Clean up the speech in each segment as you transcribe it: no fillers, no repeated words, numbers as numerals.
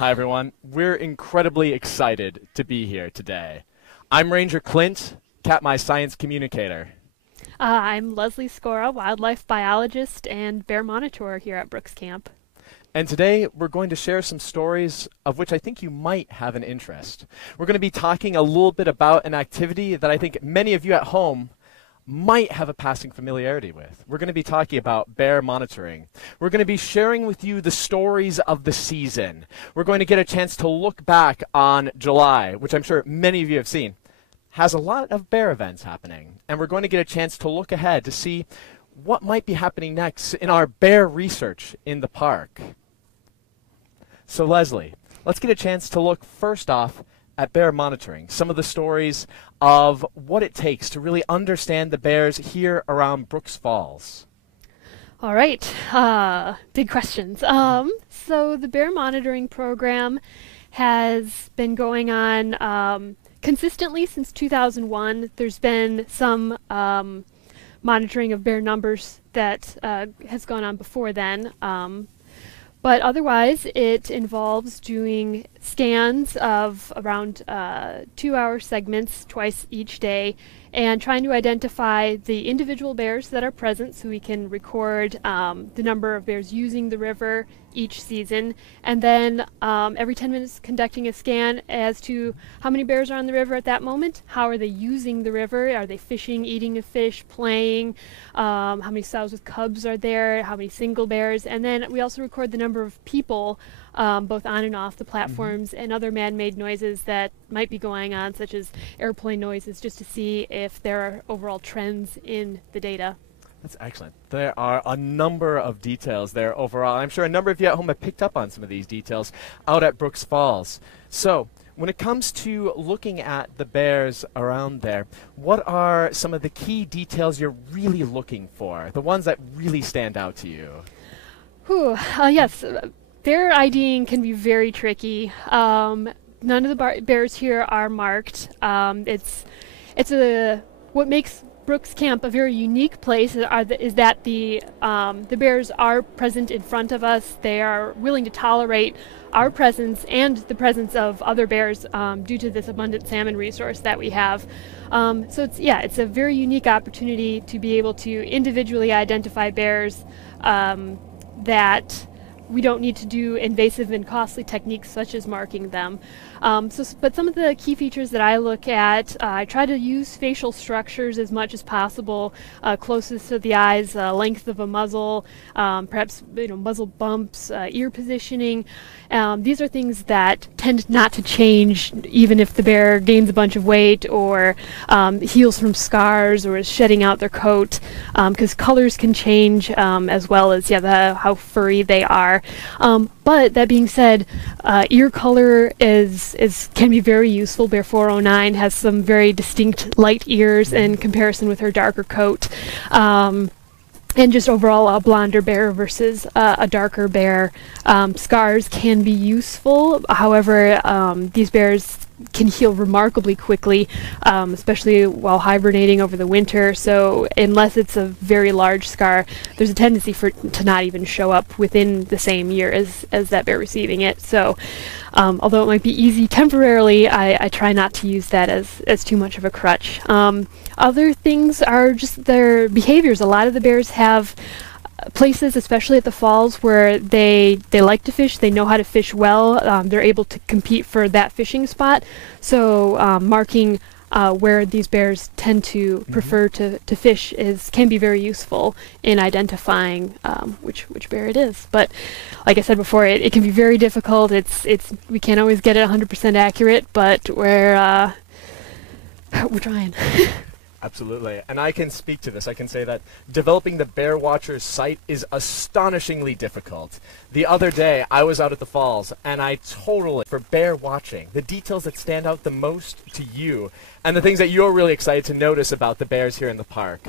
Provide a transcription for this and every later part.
Hi, everyone. We're incredibly excited to be here today. I'm Ranger Clint, Katmai Science Communicator. I'm Leslie Scora, wildlife biologist and bear monitor here at Brooks Camp. And today we're going to share some stories of which I think you might have an interest. We're going to be talking a little bit about an activity that I think many of you at home might have a passing familiarity with. We're going to be talking about bear monitoring. We're going to be sharing with you the stories of the season. We're going to get a chance to look back on July, which I'm sure many of you have seen, has a lot of bear events happening. And we're going to get a chance to look ahead to see what might be happening next in our bear research in the park. So Leslie, let's get a chance to look first off at bear monitoring, some of the stories of what it takes to really understand the bears here around Brooks Falls. All right, big questions. So the bear monitoring program has been going on consistently since 2001. There's been some monitoring of bear numbers that has gone on before then. But otherwise, it involves doing scans of around 2-hour segments twice each day and trying to identify the individual bears that are present so we can record the number of bears using the river each season, and then every 10 minutes conducting a scan as to how many bears are on the river at that moment, how are they using the river, are they fishing, eating a fish, playing, how many sows with cubs are there, how many single bears, and then we also record the number of people both on and off the platforms and other man-made noises that might be going on, such as airplane noises, just to see if there are overall trends in the data. That's excellent. There are a number of details there overall. I'm sure a number of you at home have picked up on some of these details out at Brooks Falls. So when it comes to looking at the bears around there, what are some of the key details you're really looking for, the ones that really stand out to you? Yes, bear IDing can be very tricky. None of the bears here are marked. What makes Brooks Camp a very unique place is that the bears are present in front of us. They are willing to tolerate our presence and the presence of other bears due to this abundant salmon resource that we have. So it's a very unique opportunity to be able to individually identify bears that we don't need to do invasive and costly techniques such as marking them. But some of the key features that I look at, I try to use facial structures as much as possible, closest to the eyes, length of a muzzle, perhaps muzzle bumps, ear positioning. These are things that tend not to change even if the bear gains a bunch of weight or heals from scars or is shedding out their coat, because colors can change as well as how furry they are. But that being said, ear color can be very useful. Bear 409 has some very distinct light ears in comparison with her darker coat. And just overall a blonder bear versus a darker bear. Scars can be useful. However, these bears can heal remarkably quickly, especially while hibernating over the winter. So unless it's a very large scar, there's a tendency for it to not even show up within the same year as that bear receiving it. So although it might be easy temporarily, I try not to use that as too much of a crutch. Other things are just their behaviors. A lot of the bears have places, especially at the falls, where they like to fish. They know how to fish well. They're able to compete for that fishing spot. So marking where these bears tend to prefer to fish can be very useful in identifying which bear it is. But like I said before, it can be very difficult. We can't always get it 100% accurate, but we're trying. Absolutely. And I can speak to this. I can say that developing the Bear Watchers site is astonishingly difficult. The other day, I was out at the falls, and for bear watching, the details that stand out the most to you, and the things that you're really excited to notice about the bears here in the park.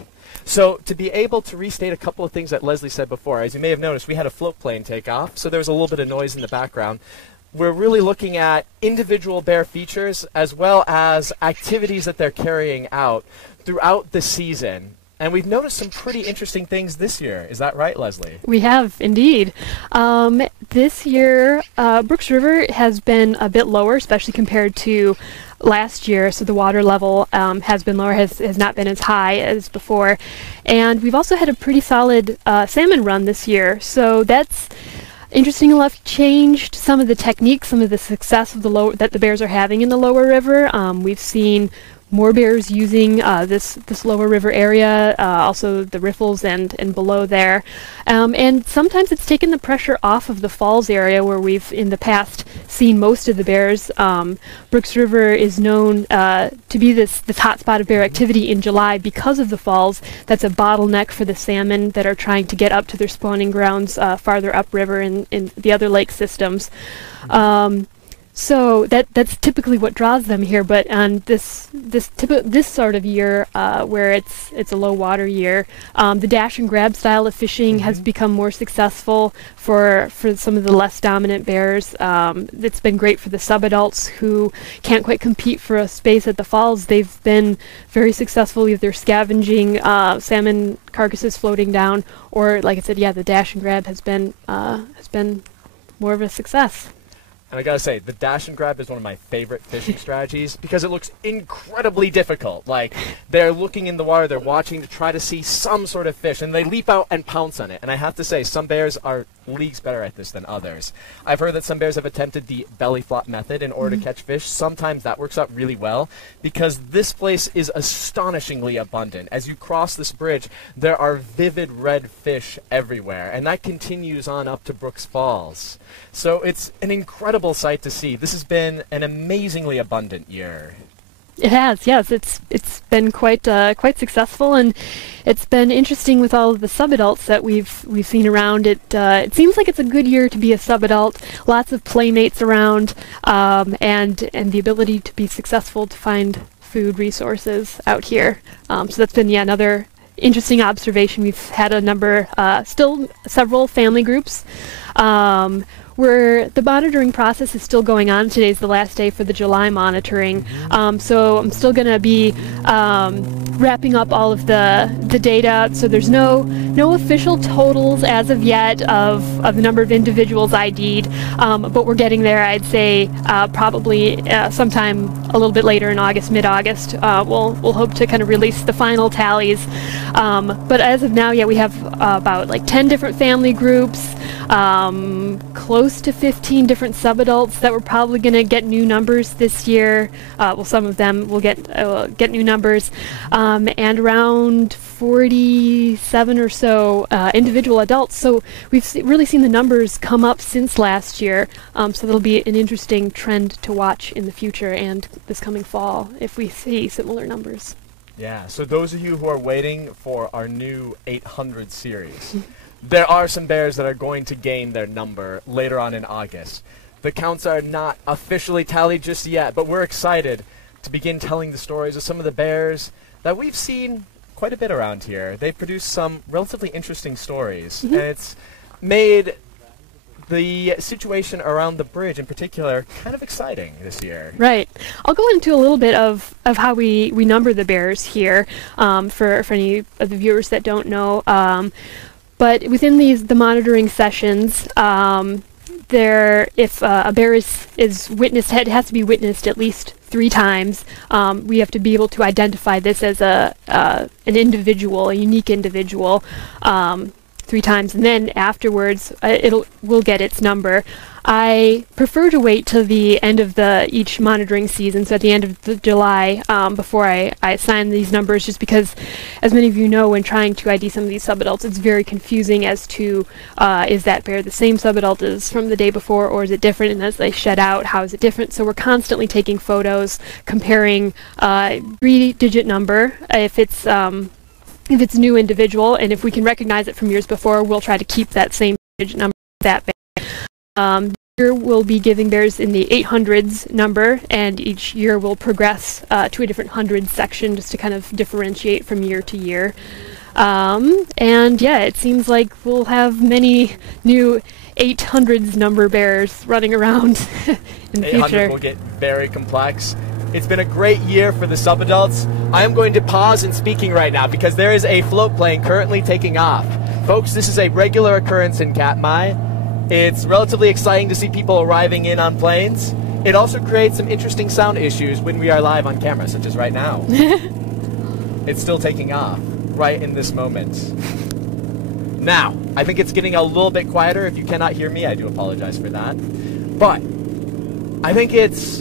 So to be able to restate a couple of things that Leslie said before, as you may have noticed, we had a float plane take off, so there was a little bit of noise in the background. We're really looking at individual bear features as well as activities that they're carrying out throughout the season And we've noticed some pretty interesting things this year. Is that right, Leslie? We have, indeed. This year, Brooks River has been a bit lower, especially compared to last year, so the water level has been lower, has not been as high as before. And we've also had a pretty solid salmon run this year, so that's interesting enough changed some of the techniques, some of the success of that the bears are having in the lower river. We've seen more bears using this lower river area, also the riffles and below there. And sometimes it's taken the pressure off of the falls area where we've in the past seen most of the bears. Brooks River is known to be this hotspot of bear activity in July because of the falls. That's a bottleneck for the salmon that are trying to get up to their spawning grounds farther upriver in the other lake systems. So that's typically what draws them here, but on this sort of year where it's a low water year, the dash and grab style of fishing has become more successful for some of the less dominant bears. It's been great for the subadults who can't quite compete for a space at the falls. They've been very successful either scavenging salmon carcasses floating down, or like I said, the dash and grab has been more of a success. And I gotta say, the dash and grab is one of my favorite fishing strategies because it looks incredibly difficult. Like, they're looking in the water, they're watching to try to see some sort of fish, and they leap out and pounce on it. And I have to say, some bears are leagues better at this than others. I've heard that some bears have attempted the belly flop method in order to catch fish. Sometimes that works out really well because this place is astonishingly abundant. As you cross this bridge, there are vivid red fish everywhere, and that continues on up to Brooks Falls. So it's an incredible sight to see. This has been an amazingly abundant year. It has, yes. It's been quite successful, and it's been interesting with all of the subadults that we've seen around. It seems like it's a good year to be a subadult. Lots of playmates around, and the ability to be successful to find food resources out here. So that's been another interesting observation. We've had a number, still several family groups. Where the monitoring process is still going on. Today's the last day for the July monitoring, so I'm still going to be wrapping up all of the data. So there's no official totals as of yet of the number of individuals ID'd, but we're getting there. I'd say probably sometime a little bit later in August, mid-August, we'll hope to kind of release the final tallies. But as of now, we have about 10 different family groups. Close to 15 different subadults that we're probably going to get new numbers this year. Some of them will get new numbers, and around 47 or so individual adults. So we've really seen the numbers come up since last year. So that'll be an interesting trend to watch in the future and this coming fall if we see similar numbers. Yeah. So those of you who are waiting for our new 800 series. There are some bears that are going to gain their number later on in August. The counts are not officially tallied just yet, but we're excited to begin telling the stories of some of the bears that we've seen quite a bit around here. They've produced some relatively interesting stories, and it's made the situation around the bridge in particular kind of exciting this year. Right. I'll go into a little bit of how we number the bears here for any of the viewers that don't know. But within the monitoring sessions, if a bear is witnessed, it has to be witnessed at least 3 times. We have to be able to identify this as an individual, a unique individual, 3 times, and then afterwards we'll get its number. I prefer to wait till the end of each monitoring season, so at the end of July, before I assign these numbers, just because, as many of you know, when trying to ID some of these subadults, it's very confusing as to is that bear the same subadult as from the day before, or is it different? And as they shed out, how is it different? So we're constantly taking photos, comparing 3-digit number if it's new individual, and if we can recognize it from years before, we'll try to keep that same digit number of that bear. Here we'll be giving bears in the 800s number, and each year we'll progress to a different hundreds section just to kind of differentiate from year to year. And it seems like we'll have many new 800s number bears running around in the future. 800 will get very complex. It's been a great year for the subadults. I am going to pause in speaking right now because there is a float plane currently taking off. Folks, this is a regular occurrence in Katmai. It's relatively exciting to see people arriving in on planes. It also creates some interesting sound issues when we are live on camera, such as right now. It's still taking off right in this moment. Now, I think it's getting a little bit quieter. If you cannot hear me, I do apologize for that. But I think it's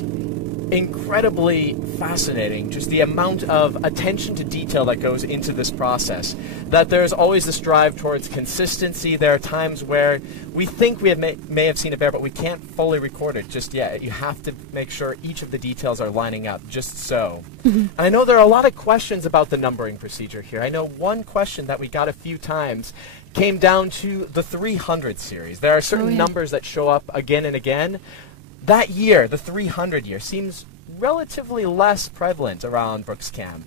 incredibly fascinating, just the amount of attention to detail that goes into this process. That there's always this drive towards consistency. There are times where we think we may have seen a bear, but we can't fully record it just yet. You have to make sure each of the details are lining up just so. And I know there are a lot of questions about the numbering procedure here. I know one question that we got a few times came down to the 300 series. There are certain numbers that show up again and again. That year, the 300 year, seems relatively less prevalent around Brooks Camp.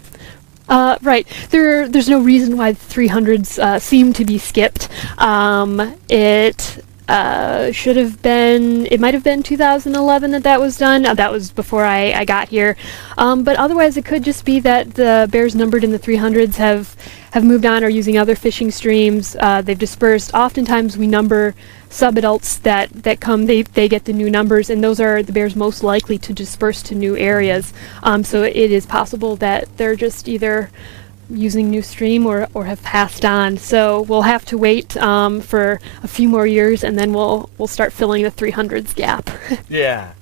Right. There's no reason why the 300s seem to be skipped. It should have been, it might have been 2011 that was done. That was before I got here. But otherwise, it could just be that the bears numbered in the 300s have moved on or using other fishing streams. They've dispersed. Oftentimes, we number subadults that come, they get the new numbers, and those are the bears most likely to disperse to new areas. So it is possible that they're just either using new stream or have passed on. So we'll have to wait for a few more years, and then we'll start filling the 300s gap. Yeah.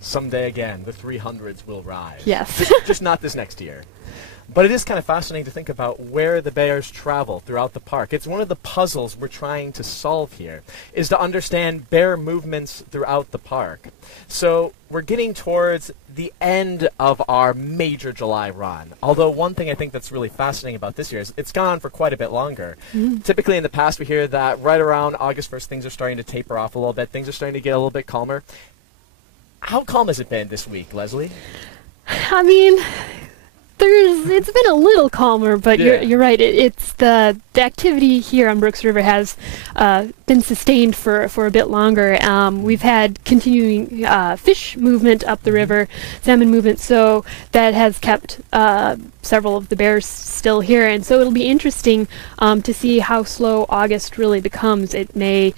Someday again, the 300s will rise. Yes. Just not this next year. But it is kind of fascinating to think about where the bears travel throughout the park. It's one of the puzzles we're trying to solve here, is to understand bear movements throughout the park. So we're getting towards the end of our major July run. Although one thing I think that's really fascinating about this year is it's gone on for quite a bit longer. Typically in the past we hear that right around August 1st things are starting to taper off a little bit. Things are starting to get a little bit calmer. How calm has it been this week, Leslie? I mean, it's been a little calmer, but you're right. It's the activity here on Brooks River has been sustained for a bit longer. We've had continuing fish movement up the river, salmon movement, so that has kept several of the bears still here. And so it'll be interesting to see how slow August really becomes. It may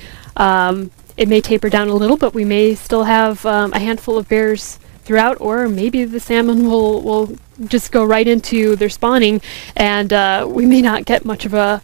taper down a little, but we may still have a handful of bears throughout, or maybe the salmon will just go right into their spawning, and we may not get much of a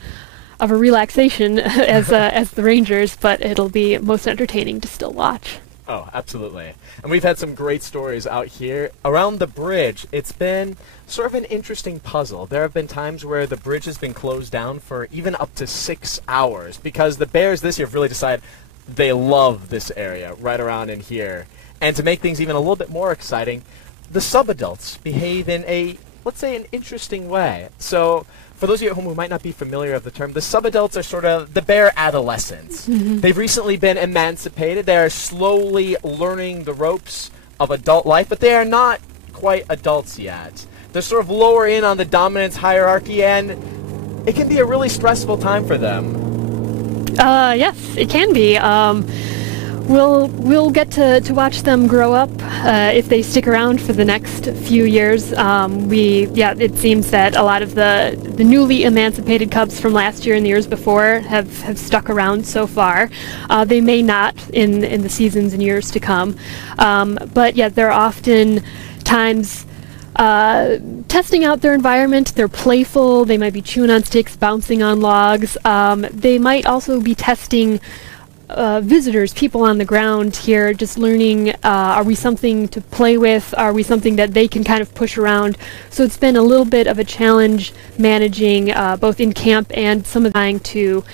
relaxation as the rangers, but it'll be most entertaining to still watch. Oh, absolutely. And we've had some great stories out here. Around the bridge, it's been sort of an interesting puzzle. There have been times where the bridge has been closed down for even up to 6 hours because the bears this year have really decided they love this area right around in here. And to make things even a little bit more exciting, the subadults behave in a, let's say, an interesting way. So for those of you at home who might not be familiar with the term, the subadults are sort of the bear adolescents. They've recently been emancipated. They are slowly learning the ropes of adult life, but they are not quite adults yet. They're sort of lower in on the dominance hierarchy, and it can be a really stressful time for them. Yes, it can be. We'll get to watch them grow up if they stick around for the next few years. It seems that a lot of the newly emancipated cubs from last year and the years before have stuck around so far. They may not in the seasons and years to come, but yeah, there are often times testing out their environment. They're playful. They might be chewing on sticks, bouncing on logs. They might also be testing visitors, people on the ground here, just learning, are we something to play with? Are we something that they can kind of push around? So it's been a little bit of a challenge managing both in camp and some of trying to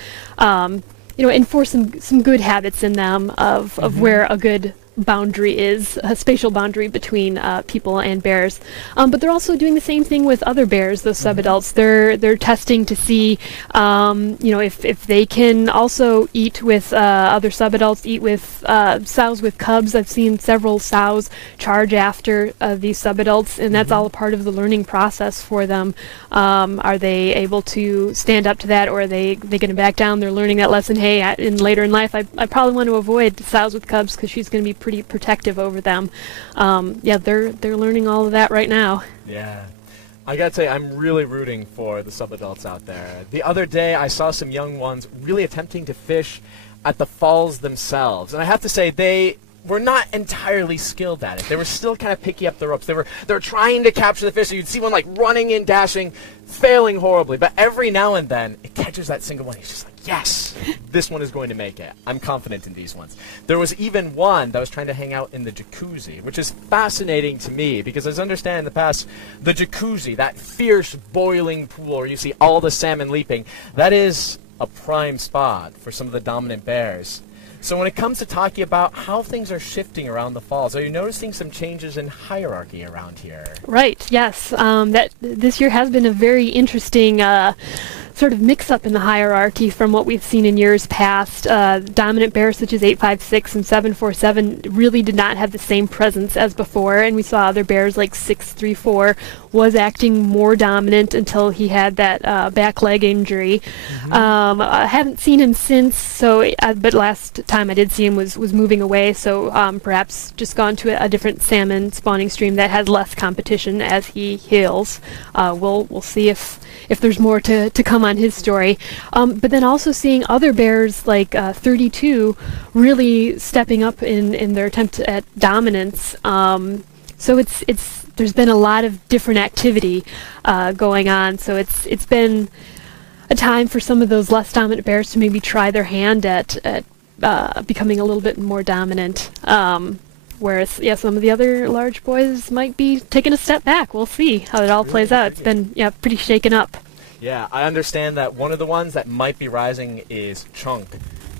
enforce some good habits in them of where a good boundary is, a spatial boundary between people and bears. But they're also doing the same thing with other bears, those subadults. They're testing to see, if they can also eat with other subadults, eat with sows with cubs. I've seen several sows charge after these subadults, and that's all a part of the learning process for them. Are they able to stand up to that, or are they going to back down? They're learning that lesson. Hey, later in life, I probably want to avoid sows with cubs because she's going to be pretty protective over them. Yeah, they're learning all of that right now. Yeah. I gotta say, I'm really rooting for the subadults out there. The other day, I saw some young ones really attempting to fish at the falls themselves. And I have to say, they were not entirely skilled at it. They were still kind of picky up the ropes. They were trying to capture the fish. So you'd see one like running in, dashing, failing horribly. But every now and then, it catches that single one. He's just like, yes, this one is going to make it. I'm confident in these ones. There was even one that was trying to hang out in the jacuzzi, which is fascinating to me because as I understand in the past, the jacuzzi, that fierce boiling pool where you see all the salmon leaping, that is a prime spot for some of the dominant bears. So when it comes to talking about how things are shifting around the falls, are you noticing some changes in hierarchy around here? Right, yes. That this year has been a very interesting sort of mix-up in the hierarchy from what we've seen in years past. Dominant bears such as 856 and 747 really did not have the same presence as before, and we saw other bears like 634 was acting more dominant until he had that back leg injury. I haven't seen him since, so but last time I did see him was moving away, so perhaps just gone to a different salmon spawning stream that has less competition as he heals. We'll see if there's more to come on his story. But then also seeing other bears like 32 really stepping up in their attempt at dominance. So there's been a lot of different activity going on. So it's been a time for some of those less dominant bears to maybe try their hand at becoming a little bit more dominant. Whereas, yeah, some of the other large boys might be taking a step back. We'll see how it all plays out. It's been, yeah, pretty shaken up. Yeah, I understand that one of the ones that might be rising is Chunk,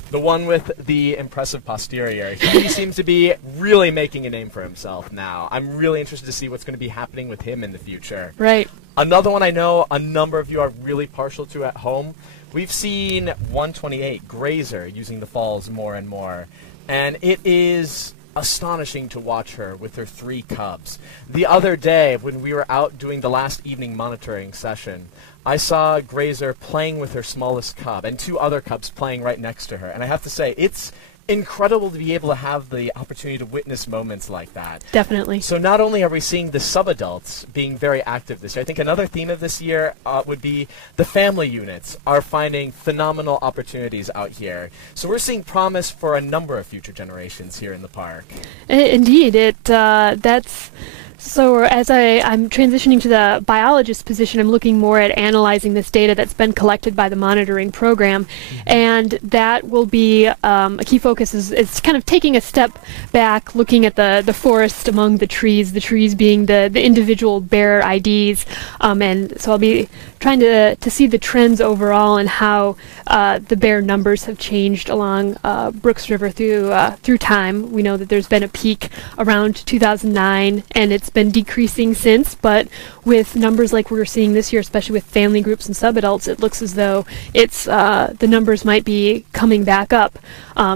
the one with the impressive posterior. He seems to be really making a name for himself now. I'm really interested to see what's going to be happening with him in the future. Right. Another one I know a number of you are really partial to at home. We've seen 128, Grazer, using the falls more and more. And it is astonishing to watch her with her 3 cubs. The other day, when we were out doing the last evening monitoring session, I saw Grazer playing with her smallest cub and 2 other cubs playing right next to her. And I have to say, it's incredible to be able to have the opportunity to witness moments like that. Definitely. So not only are we seeing the subadults being very active this year, I think another theme of this year would be the family units are finding phenomenal opportunities out here. So we're seeing promise for a number of future generations here in the park. Indeed, that's... So as I'm transitioning to the biologist position, I'm looking more at analyzing this data that's been collected by the monitoring program, and that will be a key focus is kind of taking a step back, looking at the forest among the trees being the individual bear IDs, and so I'll be trying to see the trends overall and how the bear numbers have changed along Brooks River through time. We know that there's been a peak around 2009, and it's been decreasing since, but with numbers like we're seeing this year, especially with family groups and subadults, it looks as though it's the numbers might be coming back up.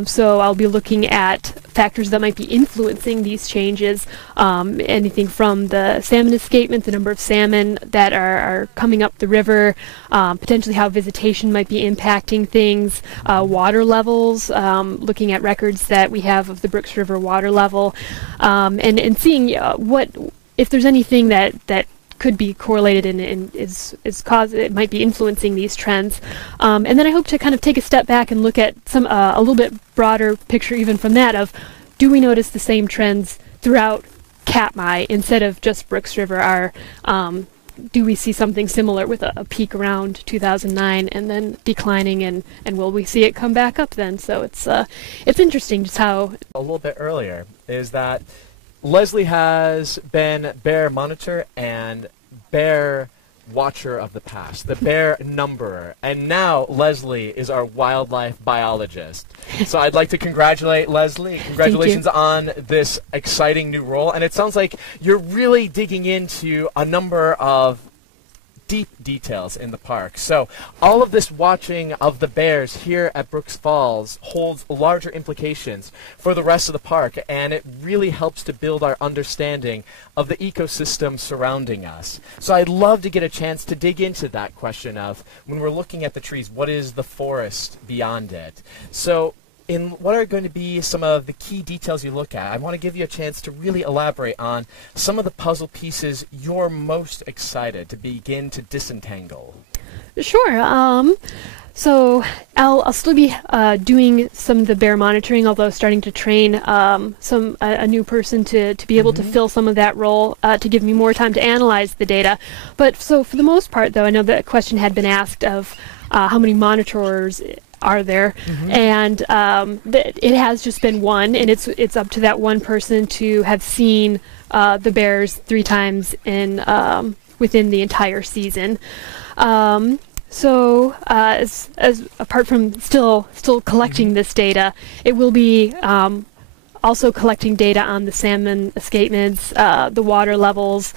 So I'll be looking at factors that might be influencing these changes, anything from the salmon escapement, the number of salmon that are coming up the river, potentially how visitation might be impacting things, water levels, looking at records that we have of the Brooks River water level, and seeing if there's anything that could be correlated and it might be influencing these trends. And then I hope to kind of take a step back and look at a little bit broader picture even from that of, do we notice the same trends throughout Katmai instead of just Brooks River? Do we see something similar with a peak around 2009 and then declining, and will we see it come back up then? So it's interesting just how... A little bit earlier is that Leslie has been bear monitor and bear watcher of the past, the bear numberer, and now Leslie is our wildlife biologist. So I'd like to congratulate Leslie. Congratulations on this exciting new role, and it sounds like you're really digging into a number of deep details in the park. So all of this watching of the bears here at Brooks Falls holds larger implications for the rest of the park, and it really helps to build our understanding of the ecosystem surrounding us. So I'd love to get a chance to dig into that question of, when we're looking at the trees, what is the forest beyond it? So in what are going to be some of the key details you look at. I want to give you a chance to really elaborate on some of the puzzle pieces you're most excited to begin to disentangle. Sure. So I'll still be doing some of the bear monitoring, although starting to train a new person to be able to fill some of that role to give me more time to analyze the data. But so for the most part, though, I know that question had been asked of how many monitors are there, and it has just been one, and it's up to that one person to have seen the bears 3 times in within the entire season. So as apart from still collecting this data, it will be also collecting data on the salmon escapements, the water levels,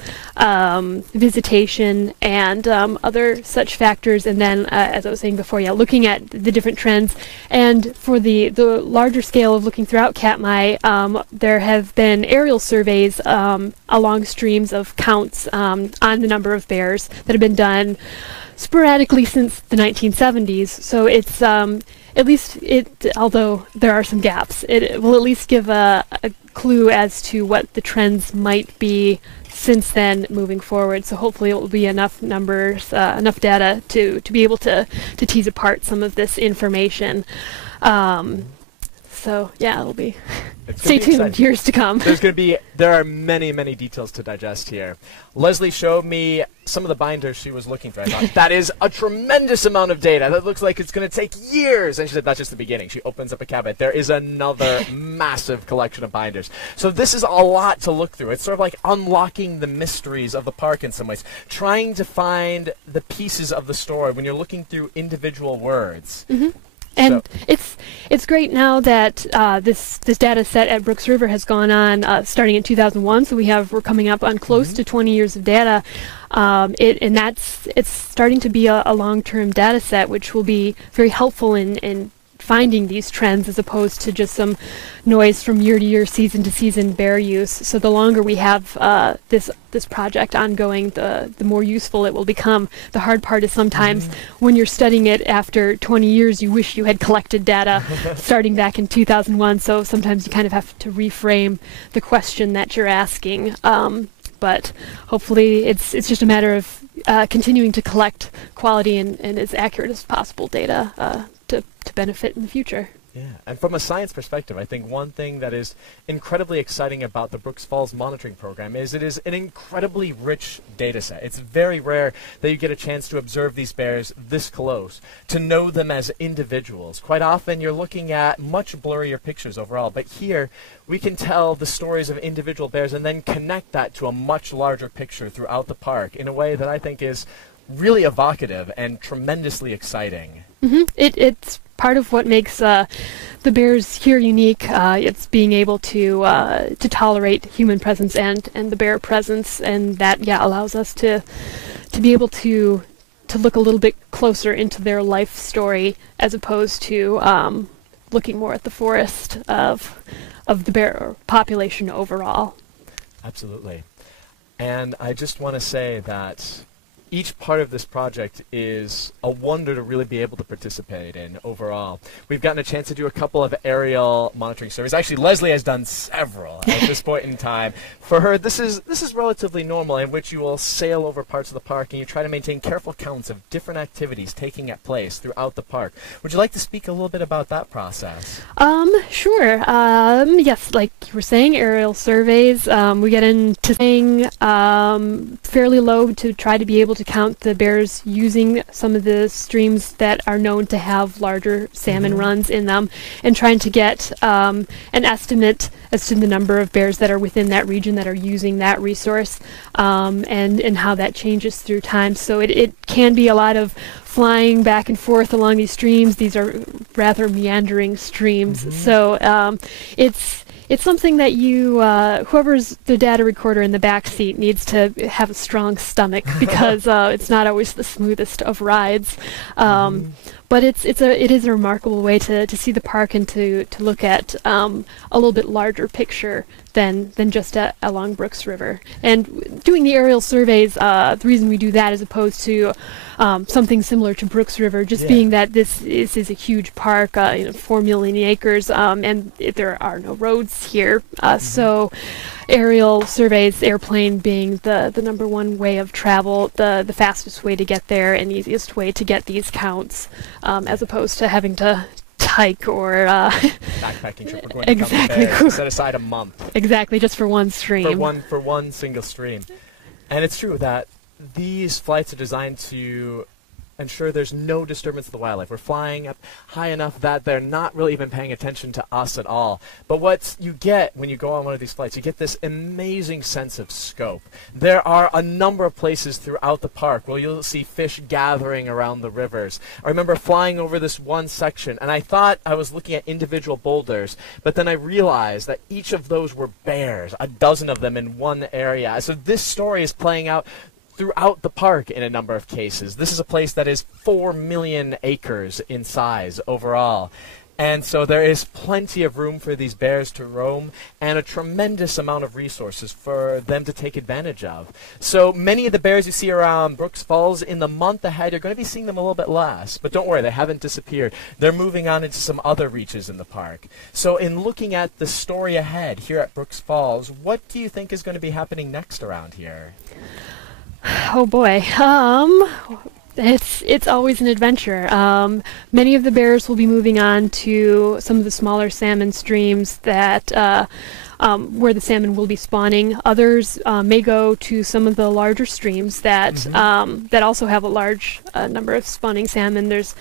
visitation, and other such factors. And then, as I was saying before, looking at the different trends. And for the larger scale of looking throughout Katmai, there have been aerial surveys along streams of counts on the number of bears that have been done sporadically since the 1970s. So it's at least although there are some gaps, it will at least give a clue as to what the trends might be since then moving forward. So hopefully it will be enough numbers, enough data to be able to tease apart some of this information. So yeah, it'll be. Stay tuned. Years to come. There are many details to digest here. Leslie showed me some of the binders she was looking for. I thought, that is a tremendous amount of data. That looks like it's going to take years. And she said, that's just the beginning. She opens up a cabinet. There is another massive collection of binders. So this is a lot to look through. It's sort of like unlocking the mysteries of the park in some ways, trying to find the pieces of the story when you're looking through individual words. And it's great now that this data set at Brooks River has gone on starting in 2001. So we're coming up on close to 20 years of data, and it's starting to be a long-term data set, which will be very helpful in finding these trends as opposed to just some noise from year to year, season to season bear use. So the longer we have this project ongoing, the more useful it will become. The hard part is sometimes when you're studying it after 20 years, you wish you had collected data starting back in 2001. So sometimes you kind of have to reframe the question that you're asking. But hopefully it's just a matter of continuing to collect quality and as accurate as possible data to benefit in the future. Yeah, and from a science perspective, I think one thing that is incredibly exciting about the Brooks Falls monitoring program is it is an incredibly rich data set. It's very rare that you get a chance to observe these bears this close, to know them as individuals. Quite often you're looking at much blurrier pictures overall, but here we can tell the stories of individual bears and then connect that to a much larger picture throughout the park in a way that I think is really evocative and tremendously exciting. It's part of what makes the bears here unique. It's being able to tolerate human presence and the bear presence, and that allows us to be able to look a little bit closer into their life story as opposed to looking more at the forest of the bear population overall. Absolutely. And I just want to say that each part of this project is a wonder to really be able to participate in overall. We've gotten a chance to do a couple of aerial monitoring surveys. Actually, Leslie has done several at this point in time. For her, this is relatively normal, in which you will sail over parts of the park and you try to maintain careful counts of different activities taking place throughout the park. Would you like to speak a little bit about that process? Sure. Yes, like you were saying, aerial surveys. We get into saying fairly low to try to be able to count the bears using some of the streams that are known to have larger salmon runs in them, and trying to get an estimate as to the number of bears that are within that region that are using that resource, and how that changes through time. So it can be a lot of flying back and forth along these streams. These are rather meandering streams. So it's something that whoever's the data recorder in the back seat needs to have a strong stomach, because it's not always the smoothest of rides. But it is a remarkable way to see the park and to look at a little bit larger picture than just along Brooks River. And doing the aerial surveys, the reason we do that as opposed to something similar to Brooks River, just being that this is a huge park, 4 million acres, and there are no roads here, so aerial surveys, airplane being the number one way of travel, the fastest way to get there and easiest way to get these counts, as opposed to having to hike or backpacking trip. We're going to exactly come set aside a month exactly just for one stream, for one single stream. And it's true that these flights are designed to ensure there's no disturbance of the wildlife. We're flying up high enough that they're not really even paying attention to us at all. But what you get when you go on one of these flights, you get this amazing sense of scope. There are a number of places throughout the park where you'll see fish gathering around the rivers. I remember flying over this one section, and I thought I was looking at individual boulders, but then I realized that each of those were bears, a dozen of them in one area. So this story is playing out throughout the park in a number of cases. This is a place that is 4 million acres in size overall. And so there is plenty of room for these bears to roam and a tremendous amount of resources for them to take advantage of. So many of the bears you see around Brooks Falls, in the month ahead, you're going to be seeing them a little bit less. But don't worry, they haven't disappeared. They're moving on into some other reaches in the park. So in looking at the story ahead here at Brooks Falls, what do you think is going to be happening next around here? Oh boy, it's always an adventure. Many of the bears will be moving on to some of the smaller salmon streams that where the salmon will be spawning. Others may go to some of the larger streams that that also have a large number of spawning salmon. There's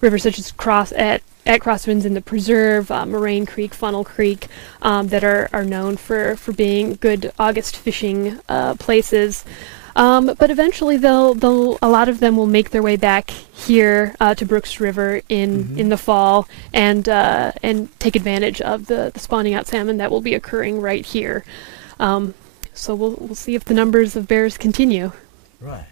rivers such as at Crosswinds in the Preserve, Moraine Creek, Funnel Creek, that are known for being good August fishing places. But eventually, a lot of them will make their way back here to Brooks River in the fall and take advantage of the spawning out salmon that will be occurring right here. So we'll see if the numbers of bears continue. Right.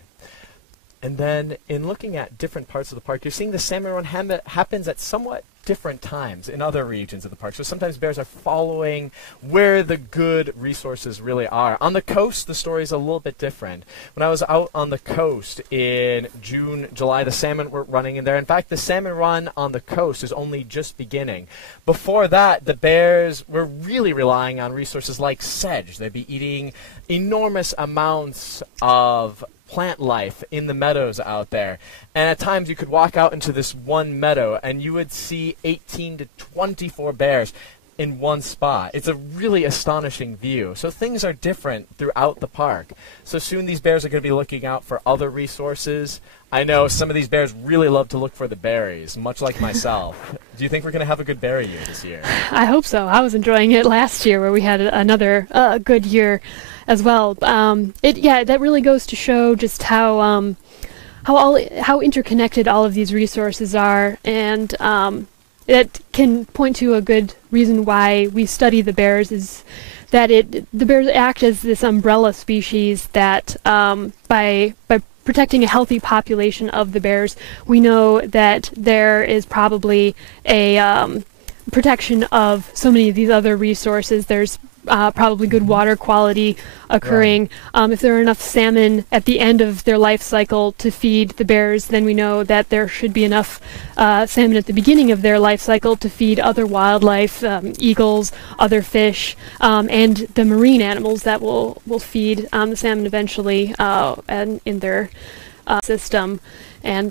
And then in looking at different parts of the park, you're seeing the salmon run happens at somewhat different times in other regions of the park. So sometimes bears are following where the good resources really are. On the coast, the story is a little bit different. When I was out on the coast in June, July, the salmon were running in there. In fact, the salmon run on the coast is only just beginning. Before that, the bears were really relying on resources like sedge. They'd be eating enormous amounts of plant life in the meadows out there. And at times you could walk out into this one meadow and you would see 18 to 24 bears in one spot. It's a really astonishing view. So things are different throughout the park. So soon these bears are going to be looking out for other resources. I know some of these bears really love to look for the berries, much like myself. Do you think we're going to have a good berry year this year? I hope so. I was enjoying it last year where we had another good year as well. That really goes to show just how interconnected all of these resources are, and it can point to a good reason why we study the bears is that the bears act as this umbrella species that by protecting a healthy population of the bears, we know that there is probably a protection of so many of these other resources. There's probably good water quality occurring. Right. If there are enough salmon at the end of their life cycle to feed the bears, then we know that there should be enough salmon at the beginning of their life cycle to feed other wildlife, eagles, other fish, and the marine animals that will feed the salmon eventually and in their system. And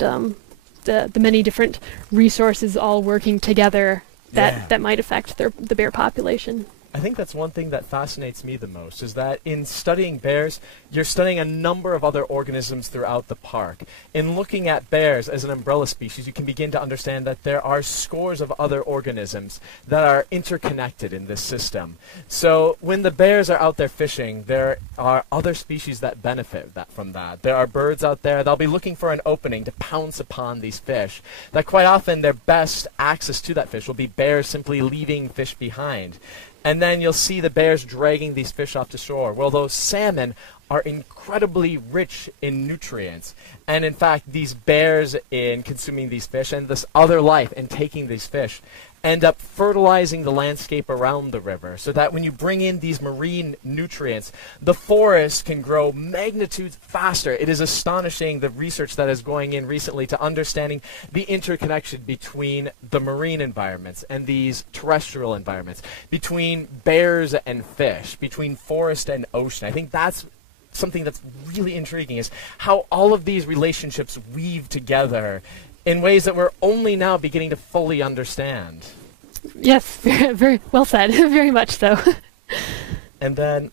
the many different resources all working together that might affect the bear population. I think that's one thing that fascinates me the most, is that in studying bears, you're studying a number of other organisms throughout the park. In looking at bears as an umbrella species, you can begin to understand that there are scores of other organisms that are interconnected in this system. So when the bears are out there fishing, there are other species that benefit from that. There are birds out there, they'll be looking for an opening to pounce upon these fish. That quite often their best access to that fish will be bears simply leaving fish behind. And then you'll see the bears dragging these fish off to shore. Well, those salmon are incredibly rich in nutrients. And in fact, these bears, in consuming these fish and this other life in taking these fish, end up fertilizing the landscape around the river, so that when you bring in these marine nutrients, the forest can grow magnitudes faster. It is astonishing, the research that is going in recently to understanding the interconnection between the marine environments and these terrestrial environments, between bears and fish, between forest and ocean. I think that's something that's really intriguing, is how all of these relationships weave together in ways that we're only now beginning to fully understand. Yes, very well said. Very much so. And then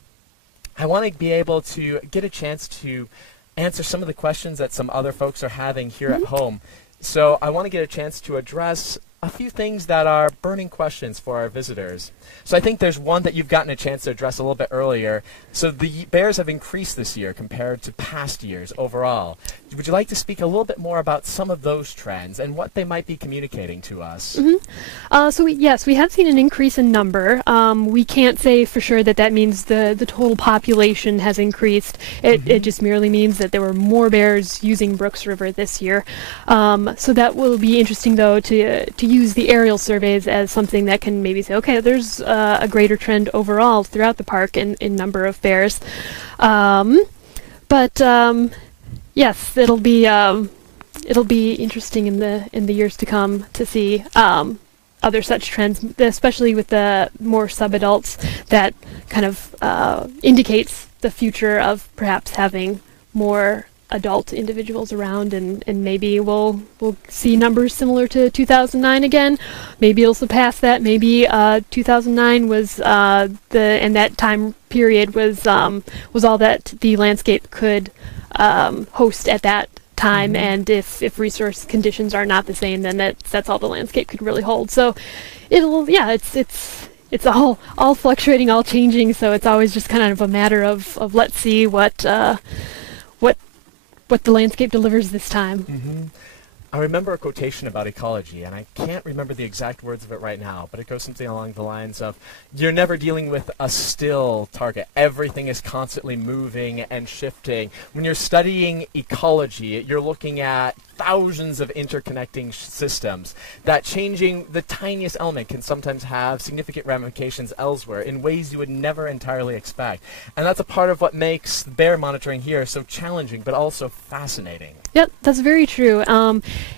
I want to be able to get a chance to answer some of the questions that some other folks are having here at home. So I want to get a chance to address a few things that are burning questions for our visitors. So I think there's one that you've gotten a chance to address a little bit earlier. So the bears have increased this year compared to past years overall. Would you like to speak a little bit more about some of those trends and what they might be communicating to us? Yes, we have seen an increase in number. We can't say for sure that that means the total population has increased. It just merely means that there were more bears using Brooks River this year. So that will be interesting, though, to use the aerial surveys as something that can maybe say, okay, there's a greater trend overall throughout the park in number of bears. Yes, it'll be interesting in the years to come to see other such trends, especially with the more subadults. That kind of indicates the future of perhaps having more adult individuals around, and maybe we'll see numbers similar to 2009 again. Maybe it'll surpass that. Maybe 2009 was and that time period was all that the landscape could host at that time, and if resource conditions are not the same, then that's all the landscape could really hold. So it's all fluctuating, all changing. So it's always just kind of a matter of let's see what the landscape delivers this time. I remember a quotation about ecology, and I can't remember the exact words of it right now, but it goes something along the lines of, you're never dealing with a still target. Everything is constantly moving and shifting. When you're studying ecology, you're looking at thousands of interconnecting systems, that changing the tiniest element can sometimes have significant ramifications elsewhere in ways you would never entirely expect. And that's a part of what makes bear monitoring here so challenging, but also fascinating. Yep, that's very true.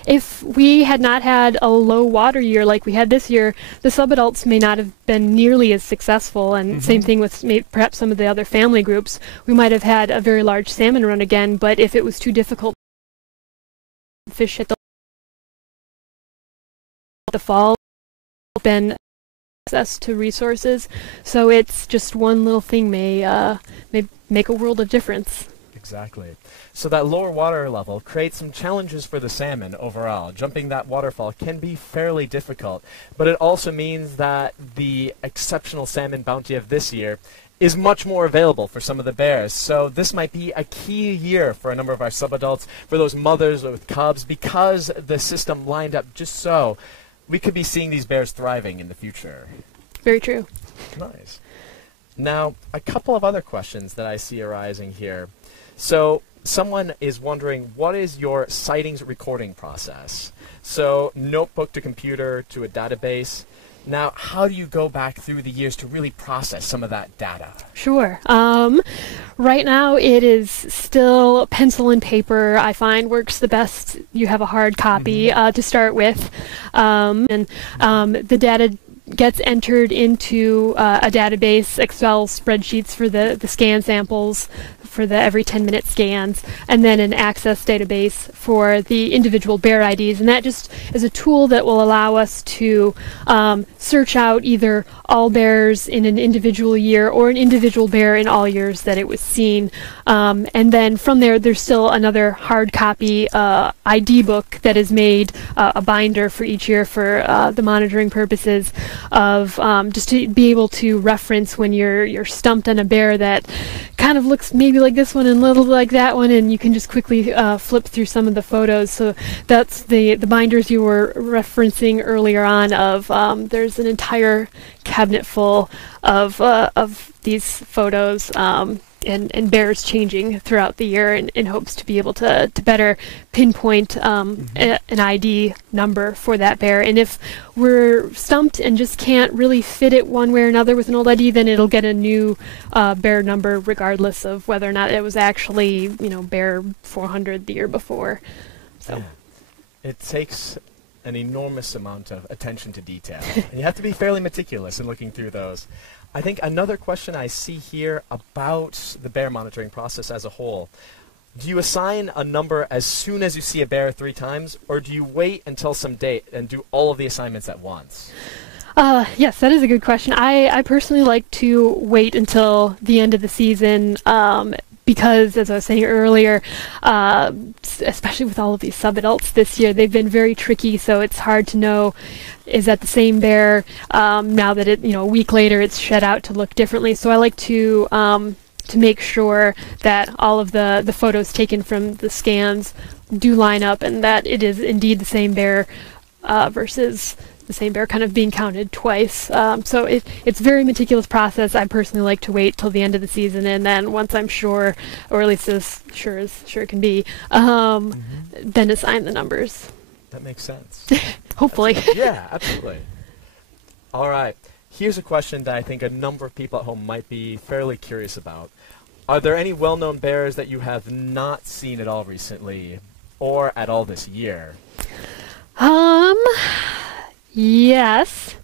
If we had not had a low water year like we had this year, the subadults may not have been nearly as successful, and same thing with perhaps some of the other family groups. We might have had a very large salmon run again, but if it was too difficult to fish at the fall, then access to resources. So it's just one little thing may make a world of difference. Exactly. So that lower water level creates some challenges for the salmon overall. Jumping that waterfall can be fairly difficult, but it also means that the exceptional salmon bounty of this year is much more available for some of the bears. So this might be a key year for a number of our subadults, for those mothers with cubs, because the system lined up just so. We could be seeing these bears thriving in the future. Very true. Nice. Now, a couple of other questions that I see arising here. So someone is wondering, what is your sightings recording process? So notebook to computer to a database. Now, how do you go back through the years to really process some of that data? Sure. Right now it is still pencil and paper. I find works the best. You have a hard copy to start with. The data gets entered into a database, Excel spreadsheets for the scan samples, for the every 10-minute scans, and then an access database for the individual bear IDs. And that just is a tool that will allow us to search out either all bears in an individual year or an individual bear in all years that it was seen. And then from there, there's still another hard copy ID book that is made, a binder for each year for the monitoring purposes. of just to be able to reference when you're stumped on a bear that kind of looks maybe like this one and a little like that one, and you can just quickly flip through some of the photos. So that's the binders you were referencing earlier on of there's an entire cabinet full of these photos and bears changing throughout the year in hopes to be able to better pinpoint an ID number for that bear. And if we're stumped and just can't really fit it one way or another with an old ID, then it'll get a new bear number regardless of whether or not it was actually, bear 400 the year before. So it takes an enormous amount of attention to detail. And you have to be fairly meticulous in looking through those. I think another question I see here about the bear monitoring process as a whole, do you assign a number as soon as you see a bear 3 times, or do you wait until some date and do all of the assignments at once? Yes, that is a good question. I personally like to wait until the end of the season because, as I was saying earlier, especially with all of these sub-adults this year, they've been very tricky, so it's hard to know, is that the same bear now that a week later it's shed out to look differently. So I like to make sure that all of the photos taken from the scans do line up and that it is indeed the same bear versus the same bear kind of being counted twice. So it's a very meticulous process. I personally like to wait till the end of the season, and then once I'm sure, or at least as sure it can be, then assign the numbers. That makes sense. Hopefully. Yeah, absolutely. All right. Here's a question that I think a number of people at home might be fairly curious about. Are there any well-known bears that you have not seen at all recently or at all this year? Yes.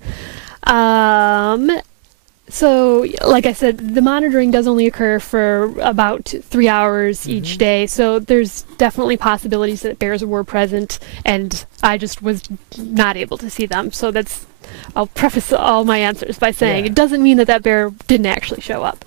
So, like I said, the monitoring does only occur for about 3 hours each day, so there's definitely possibilities that bears were present, and I just was not able to see them. So I'll preface all my answers by saying it doesn't mean that bear didn't actually show up.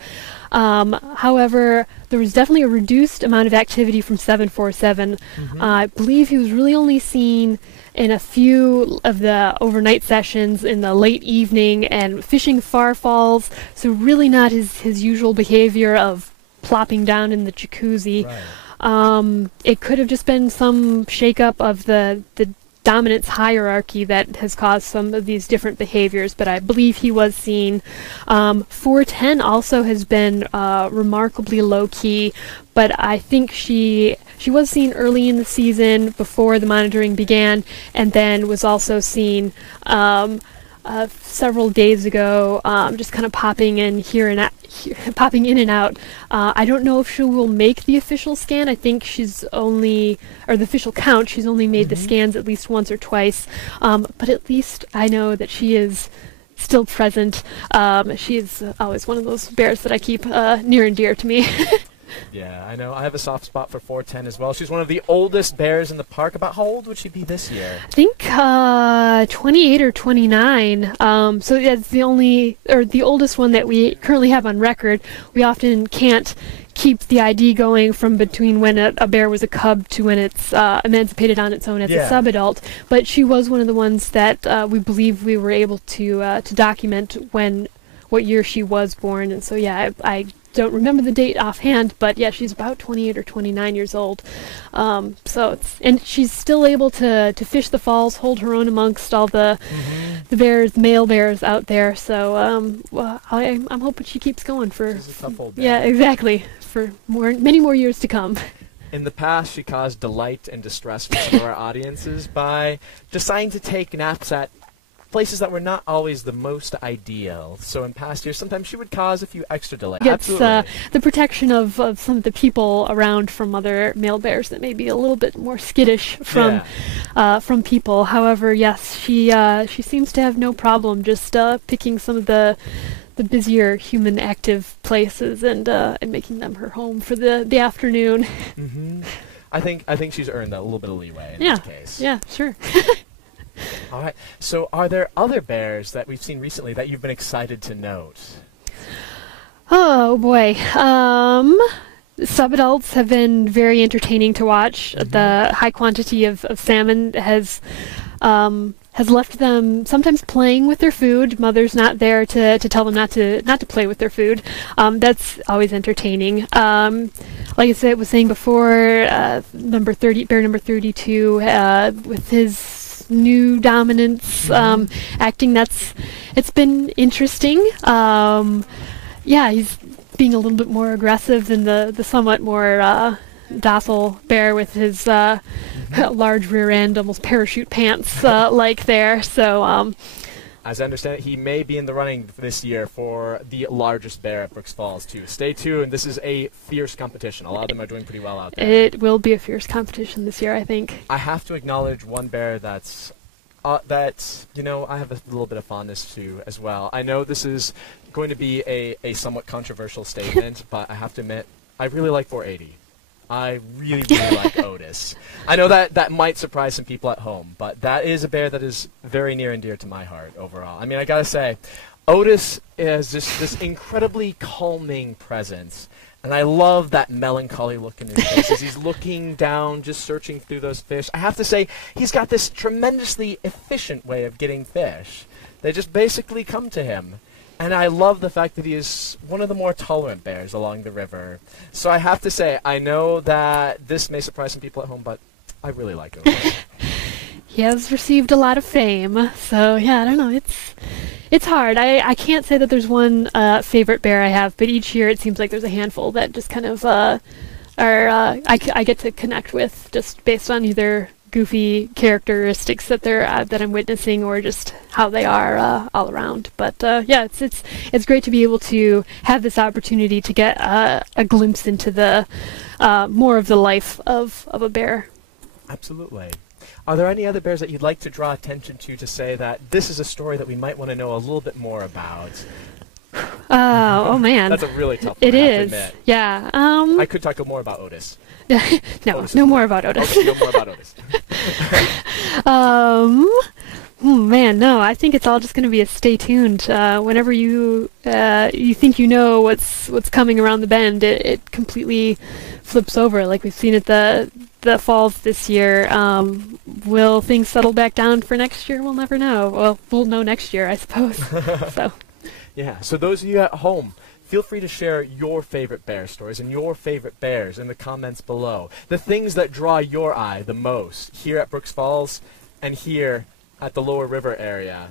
However, there was definitely a reduced amount of activity from 747. I believe he was really only seen in a few of the overnight sessions in the late evening and fishing far falls, so really not his usual behavior of plopping down in the jacuzzi. Right. It could have just been some shakeup of the dominance hierarchy that has caused some of these different behaviors, but I believe he was seen. 410 also has been remarkably low-key, but I think she was seen early in the season before the monitoring began, and then was also seen several days ago, just kind of popping in popping in and out. I don't know if she will make the official scan. I think the official count, she's only made the scans at least once or twice. But at least I know that she is still present. She is always one of those bears that I keep near and dear to me. Yeah, I know. I have a soft spot for 410 as well. She's one of the oldest bears in the park. About how old would she be this year? I think 28 or 29. So that's the oldest one that we currently have on record. We often can't keep the ID going from between when a bear was a cub to when it's emancipated on its own as a sub-adult. But she was one of the ones that we believe we were able to document what year she was born. And so I don't remember the date offhand, but she's about 28 or 29 years old. And she's still able to fish the falls, hold her own amongst all the male bears out there. So I'm hoping she keeps going for. She's a tough old bear. Yeah, exactly, for many more years to come. In the past, she caused delight and distress for some of our audiences by deciding to take naps at places that were not always the most ideal. So in past years, sometimes she would cause a few extra delays. It's the protection of some of the people around from other male bears that may be a little bit more skittish from people. However, yes, she seems to have no problem just picking some of the busier human active places and making them her home for the afternoon. I think she's earned a little bit of leeway in this case. Yeah, sure. All right. So are there other bears that we've seen recently that you've been excited to note? Oh, boy. Sub-adults have been very entertaining to watch. The high quantity of salmon has has left them sometimes playing with their food. Mother's not there to tell them not to play with their food. That's always entertaining. Like I said, was saying before, bear number 32, with his new dominance, acting. It's been interesting. He's being a little bit more aggressive than the somewhat more docile bear with his large rear end, almost parachute pants like there. So, as I understand it, he may be in the running this year for the largest bear at Brooks Falls, too. Stay tuned. This is a fierce competition. A lot of them are doing pretty well out there. It will be a fierce competition this year, I think. I have to acknowledge one bear that I have a little bit of fondness to as well. I know this is going to be a somewhat controversial statement, but I have to admit, I really like 480. I really, really like Otis. I know that might surprise some people at home, but that is a bear that is very near and dear to my heart overall. I mean, I gotta say, Otis is just this incredibly calming presence, and I love that melancholy look in his face as he's looking down, just searching through those fish. I have to say, he's got this tremendously efficient way of getting fish. They just basically come to him. And I love the fact that he is one of the more tolerant bears along the river. So I have to say, I know that this may surprise some people at home, but I really like him. He has received a lot of fame, so yeah, I don't know. It's hard. I can't say that there's one favorite bear I have, but each year it seems like there's a handful that just kind of I get to connect with, just based on either goofy characteristics that I'm witnessing, or just how they are all around. But it's great to be able to have this opportunity to get a glimpse into the more of the life of a bear. Absolutely. Are there any other bears that you'd like to draw attention to say that this is a story that we might want to know a little bit more about? Oh man, that's a really tough one. It is. Yeah. I could talk more about Otis. No more about Otis. Okay, no more about Otis. Man, no. I think it's all just going to be a stay tuned. Whenever you think you know what's coming around the bend, it completely flips over. Like we've seen at the falls this year. Will things settle back down for next year? We'll never know. Well, we'll know next year, I suppose. So. Yeah. So those of you at home, feel free to share your favorite bear stories and your favorite bears in the comments below. The things that draw your eye the most here at Brooks Falls and here at the Lower River area.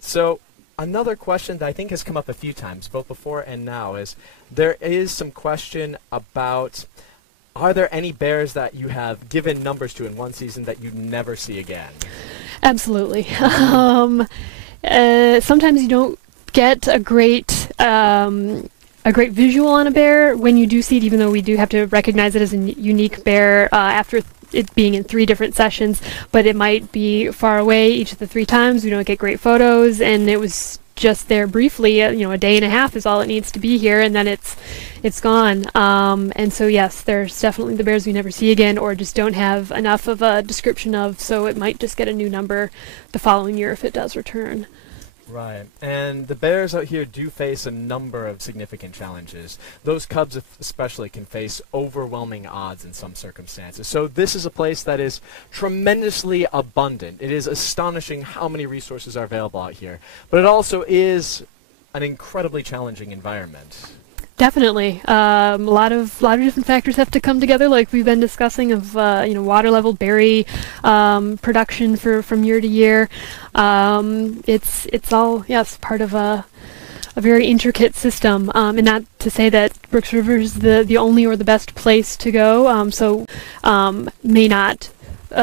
So another question that I think has come up a few times, both before and now, is there is some question about, are there any bears that you have given numbers to in one season that you never see again? Absolutely. Sometimes you don't get a great visual on a bear when you do see it, even though we do have to recognize it as a unique bear after it being in 3 different sessions, but it might be far away each of the 3 times. We don't get great photos, and it was just there briefly. A day and a half is all it needs to be here, and then it's gone. And so yes, there's definitely the bears we never see again, or just don't have enough of a description of, so it might just get a new number the following year if it does return. Right, and the bears out here do face a number of significant challenges. Those cubs especially can face overwhelming odds in some circumstances. So this is a place that is tremendously abundant. It is astonishing how many resources are available out here, but it also is an incredibly challenging environment. Definitely. A lot of different factors have to come together, like we've been discussing, of water level, berry production from year to year. It's all part of a very intricate system, and not to say that Brooks River is the only or the best place to go. May not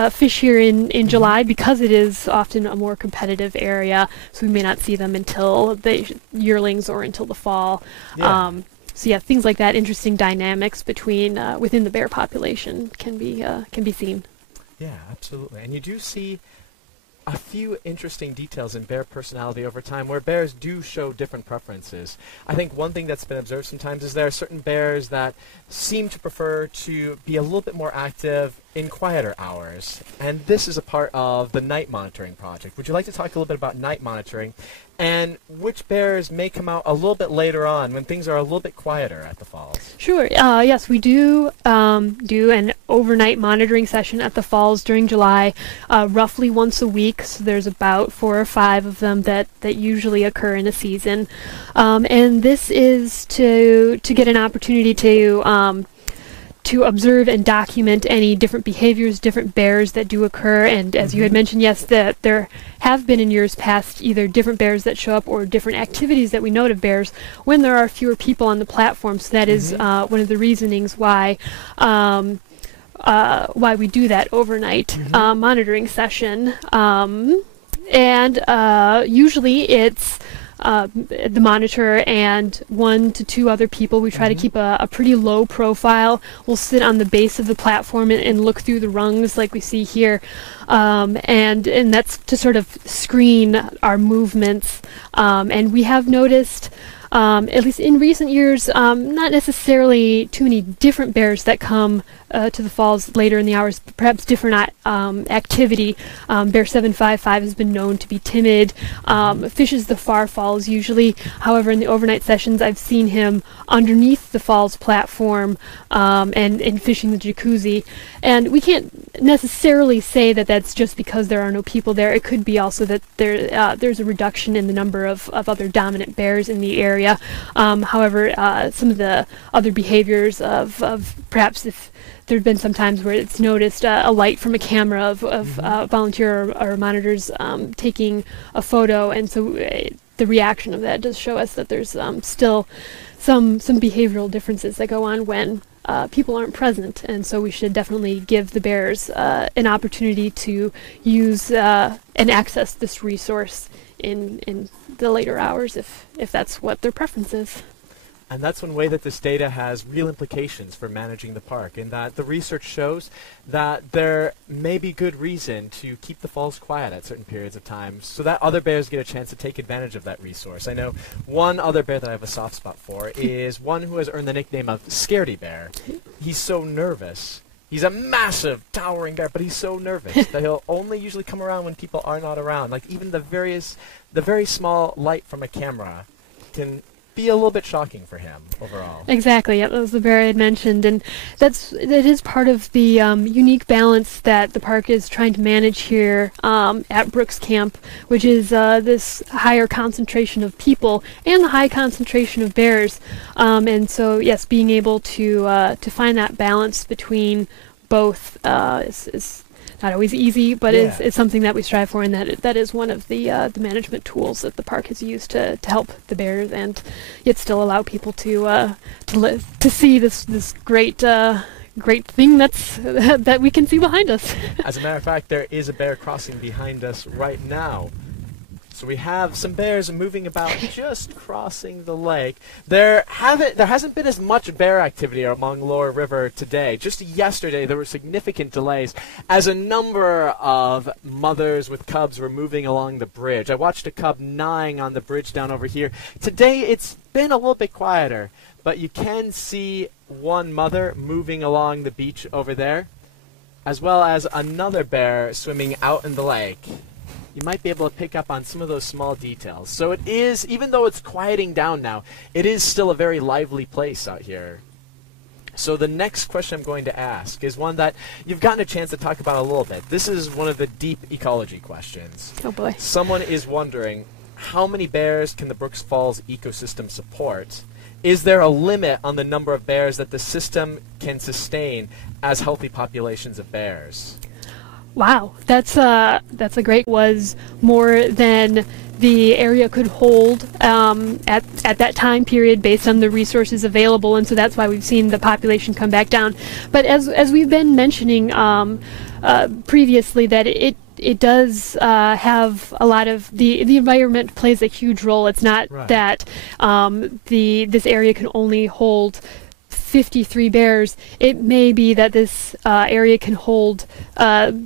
fish here in July because it is often a more competitive area, so we may not see them until the yearlings or until the fall. Yeah. Things like that, interesting dynamics between within the bear population can be seen. Yeah, absolutely. And you do see a few interesting details in bear personality over time where bears do show different preferences. I think one thing that's been observed sometimes is there are certain bears that seem to prefer to be a little bit more active in quieter hours, and this is a part of the night monitoring project. Would you like to talk a little bit about night monitoring and which bears may come out a little bit later on when things are a little bit quieter at the falls? Sure. Yes, we do do an overnight monitoring session at the falls during July, roughly once a week. So there's about 4 or 5 of them that usually occur in a season, and this is to get an opportunity to observe and document any different behaviors, different bears that do occur. And as you had mentioned, yes, that there have been in years past either different bears that show up or different activities that we note of bears when there are fewer people on the platform. So that is one of the reasonings why we do that overnight monitoring session. And usually it's the monitor and 1 to 2 other people. We try to keep a pretty low profile. We'll sit on the base of the platform and look through the rungs like we see here, and that's to sort of screen our movements. And we have noticed, at least in recent years, not necessarily too many different bears that come to the falls later in the hours, but perhaps different activity. Bear 755 has been known to be timid, fishes the far falls usually. However, in the overnight sessions, I've seen him underneath the falls platform and fishing the jacuzzi. And we can't necessarily say that that's just because there are no people there. It could be also that there's a reduction in the number of other dominant bears in the area. However, some of the other behaviors of perhaps if there have been some times where it's noticed a light from a camera of volunteer or monitors taking a photo, and so the reaction of that does show us that there's still some behavioral differences that go on when people aren't present, and so we should definitely give the bears an opportunity to use and access this resource in the later hours if that's what their preference is. And that's one way that this data has real implications for managing the park, in that the research shows that there may be good reason to keep the falls quiet at certain periods of time so that other bears get a chance to take advantage of that resource. I know one other bear that I have a soft spot for is one who has earned the nickname of Scaredy Bear. He's so nervous. He's a massive, towering bear, but he's so nervous that he'll only usually come around when people are not around. Like even the very small light from a camera can be a little bit shocking for him overall. Exactly. That was the bear I had mentioned, and that is part of the unique balance that the park is trying to manage here at Brooks Camp, which is this higher concentration of people and the high concentration of bears. And so, yes, being able to find that balance between both is not always easy, but it's something that we strive for, and that is one of the management tools that the park has used to help the bears, and yet still allow people to see this great thing that we can see behind us. As a matter of fact, there is a bear crossing behind us right now. So we have some bears moving about, just crossing the lake. There hasn't been as much bear activity along Lower River today. Just yesterday, there were significant delays as a number of mothers with cubs were moving along the bridge. I watched a cub gnawing on the bridge down over here. Today, it's been a little bit quieter, but you can see one mother moving along the beach over there, as well as another bear swimming out in the lake. You might be able to pick up on some of those small details. So it is, even though it's quieting down now, it is still a very lively place out here. So the next question I'm going to ask is one that you've gotten a chance to talk about a little bit. This is one of the deep ecology questions. Oh boy. Someone is wondering, how many bears can the Brooks Falls ecosystem support? Is there a limit on the number of bears that the system can sustain as healthy populations of bears? Wow, that's a great, was more than the area could hold at that time period based on the resources available, and so that's why we've seen the population come back down. But as we've been mentioning previously, that it does have a lot of the environment plays a huge role. It's not that this area can only hold 53 bears, it may be that this area can hold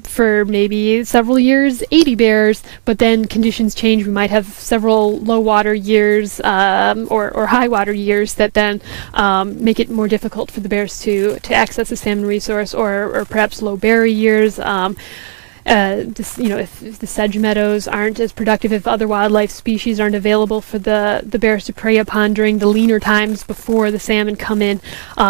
for maybe several years 80 bears, but then conditions change. We might have several low water years or high water years that then make it more difficult for the bears to access the salmon resource, or perhaps low berry years. If the sedge meadows aren't as productive, if other wildlife species aren't available for the bears to prey upon during the leaner times before the salmon come in,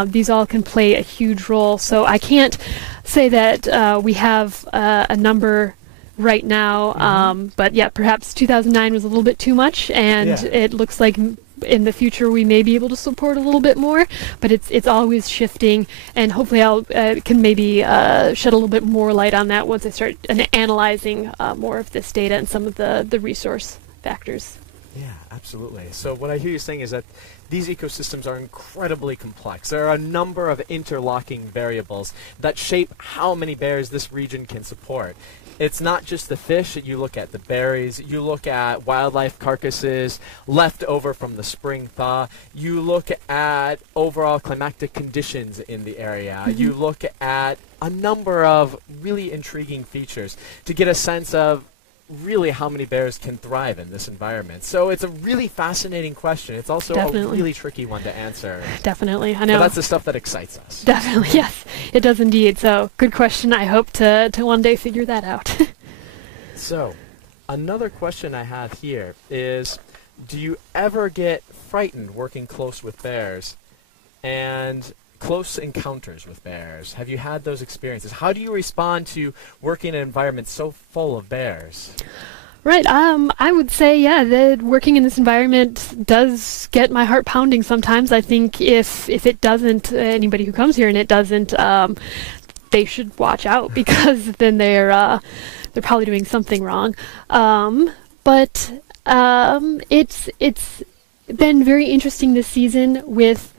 these all can play a huge role. So I can't say that we have a number right now, but yeah, perhaps 2009 was a little bit too much, and it looks like in the future we may be able to support a little bit more, but it's always shifting, and hopefully I'll can maybe shed a little bit more light on that once I start analyzing more of this data and some of the resource factors. Yeah, absolutely. So what I hear you saying is that these ecosystems are incredibly complex. There are a number of interlocking variables that shape how many bears this region can support. It's not just the fish. You look at the berries, you look at wildlife carcasses left over from the spring thaw, you look at overall climatic conditions in the area, you look at a number of really intriguing features to get a sense of really how many bears can thrive in this environment. So it's a really fascinating question. It's also a really tricky one to answer. Definitely, I know. But that's the stuff that excites us. Definitely, yes, it does indeed. So good question. I hope to one day figure that out. So another question I have here is, do you ever get frightened working close with bears and close encounters with bears? Have you had those experiences? How do you respond to working in an environment so full of bears? Right. I would say, yeah, that working in this environment does get my heart pounding sometimes. I think if it doesn't, anybody who comes here and it doesn't, they should watch out, because then they're probably doing something wrong. But it's been very interesting this season with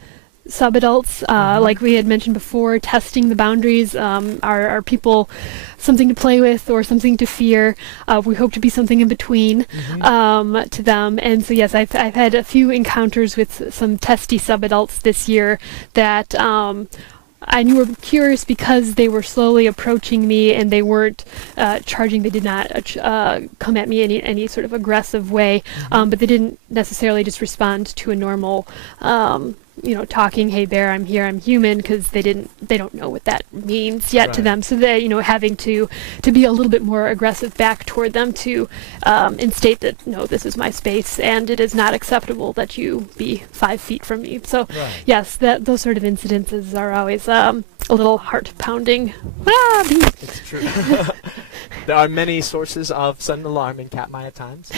subadults, like we had mentioned before, testing the boundaries. Are people something to play with or something to fear? We hope to be something in between to them. And so yes, I've had a few encounters with some testy subadults this year that I knew were curious because they were slowly approaching me and they weren't charging. They did not come at me in any sort of aggressive way, but they didn't necessarily just respond to a normal talking, hey bear, I'm here, I'm human, because they don't know what that means yet to them. So they, having to be a little bit more aggressive back toward them to instate that, no, this is my space and it is not acceptable that you be 5 feet from me. So yes, those sort of incidences are always a little heart pounding. It's true. There are many sources of sudden alarm in Katmai at times.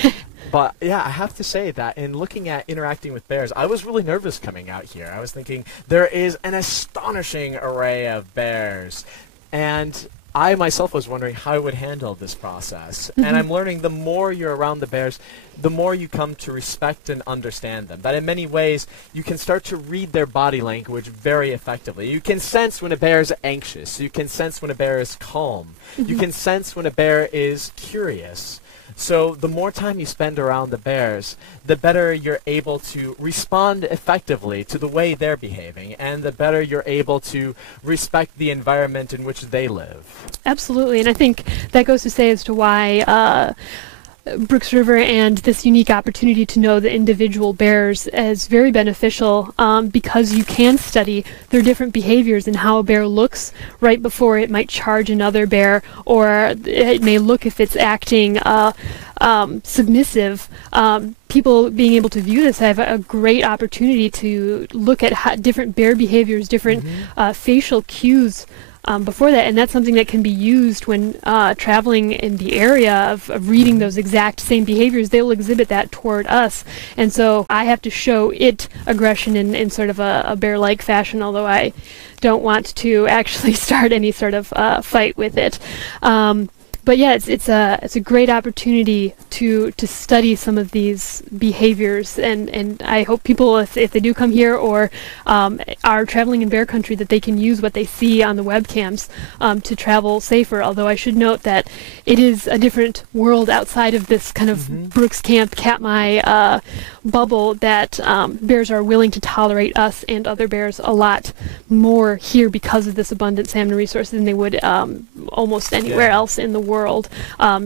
But yeah, I have to say that in looking at interacting with bears, I was really nervous coming out here. I was thinking there is an astonishing array of bears, and I myself was wondering how I would handle this process. And I'm learning the more you're around the bears, the more you come to respect and understand them. That in many ways, you can start to read their body language very effectively. You can sense when a bear is anxious. You can sense when a bear is calm. You can sense when a bear is curious. So the more time you spend around the bears, the better you're able to respond effectively to the way they're behaving, and the better you're able to respect the environment in which they live. Absolutely, and I think that goes to say as to why Brooks River and this unique opportunity to know the individual bears is very beneficial, because you can study their different behaviors and how a bear looks right before it might charge another bear, or it may look if it's acting submissive. People being able to view this have a great opportunity to look at different bear behaviors, different facial cues before that, and that's something that can be used when traveling in the area of reading those exact same behaviors. They'll exhibit that toward us, and so I have to show it aggression in sort of a bear-like fashion, although I don't want to actually start any sort of fight with it. But yeah, it's a great opportunity to study some of these behaviors, and I hope people, if they do come here or are traveling in bear country, that they can use what they see on the webcams to travel safer. Although I should note that it is a different world outside of this kind of Brooks Camp, Katmai bubble, that bears are willing to tolerate us and other bears a lot more here because of this abundant salmon resource than they would almost anywhere else in the world.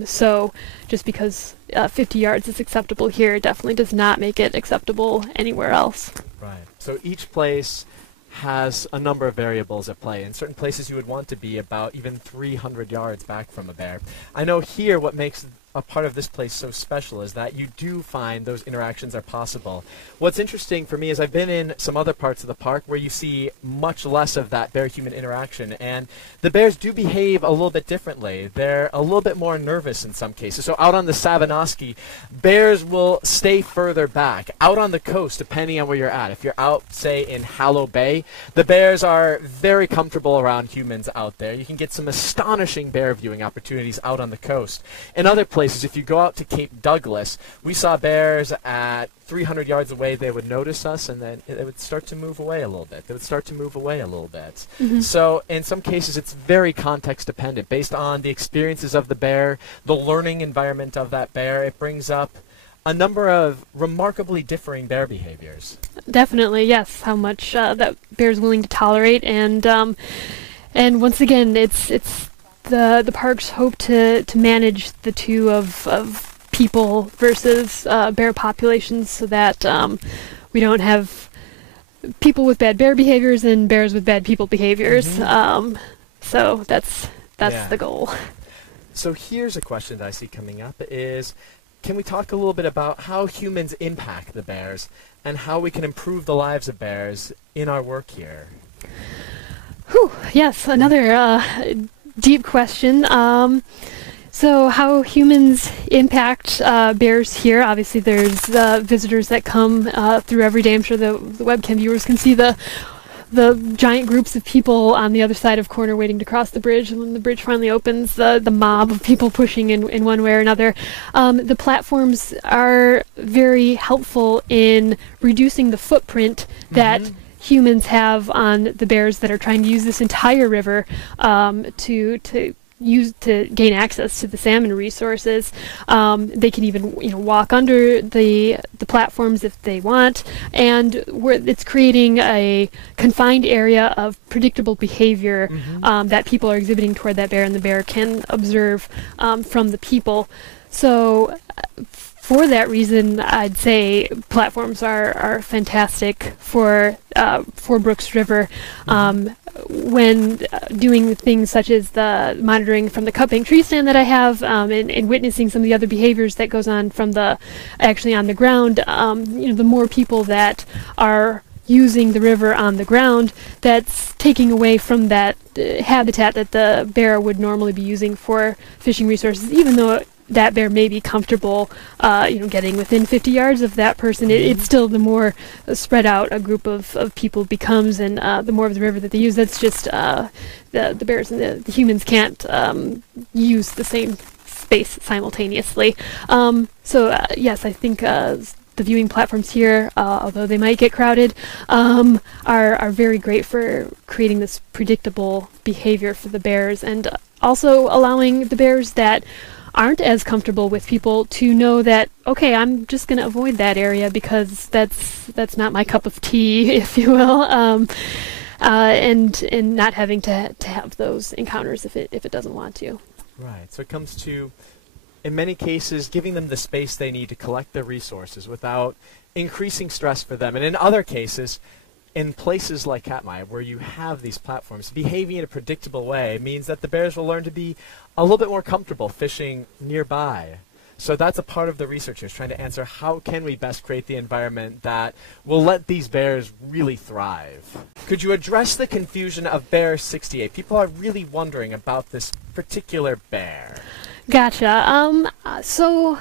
So just because 50 yards is acceptable here, it definitely does not make it acceptable anywhere else. Right. So each place has a number of variables at play. In certain places you would want to be about even 300 yards back from a bear. I know here what makes a part of this place so special is that you do find those interactions are possible. What's interesting for me is I've been in some other parts of the park where you see much less of that bear-human interaction, and the bears do behave a little bit differently. They're a little bit more nervous in some cases. So out on the Savanoski, bears will stay further back. Out on the coast, depending on where you're at, if you're out, say, in Hallow Bay, the bears are very comfortable around humans out there. You can get some astonishing bear viewing opportunities out on the coast. In other places, if you go out to Cape Douglas, we saw bears at 300 yards away. They would notice us, and then they would start to move away a little bit. They would start to move away a little bit. So in some cases, it's very context dependent. Based on the experiences of the bear, the learning environment of that bear, it brings up a number of remarkably differing bear behaviors. Definitely, yes. How much that bear's willing to tolerate, and once again, it's the parks hope to manage the two of people versus bear populations, so that we don't have people with bad bear behaviors and bears with bad people behaviors. So that's the goal. So here's a question that I see coming up is, can we talk a little bit about how humans impact the bears and how we can improve the lives of bears in our work here? Whew, yes, another deep question. So how humans impact bears here. Obviously there's visitors that come through every day. I'm sure the webcam viewers can see the giant groups of people on the other side of corner waiting to cross the bridge, and when the bridge finally opens, the mob of people pushing in one way or another. The platforms are very helpful in reducing the footprint that humans have on the bears that are trying to use this entire river to gain access to the salmon resources. They can even walk under the platforms if they want, and it's creating a confined area of predictable behavior that people are exhibiting toward that bear, and the bear can observe from the people. So for that reason, I'd say platforms are fantastic for Brooks River. When doing things such as the monitoring from the cut bank tree stand that I have, and witnessing some of the other behaviors that goes on from actually on the ground, the more people that are using the river on the ground, that's taking away from that habitat that the bear would normally be using for fishing resources, even though that bear may be comfortable, getting within 50 yards of that person. It's still, the more spread out a group of people becomes, and the more of the river that they use, that's just the bears and the humans can't use the same space simultaneously. Yes, I think the viewing platforms here, although they might get crowded, are very great for creating this predictable behavior for the bears, and also allowing the bears that aren't as comfortable with people to know that, okay, I'm just going to avoid that area because that's not my cup of tea, if you will, and not having to have those encounters if it doesn't want to. Right. So it comes to, in many cases, giving them the space they need to collect their resources without increasing stress for them. And in other cases, in places like Katmai, where you have these platforms, behaving in a predictable way means that the bears will learn to be a little bit more comfortable fishing nearby. So that's a part of the research here, is trying to answer how can we best create the environment that will let these bears really thrive. Could you address the confusion of Bear 68? People are really wondering about this particular bear. Gotcha. So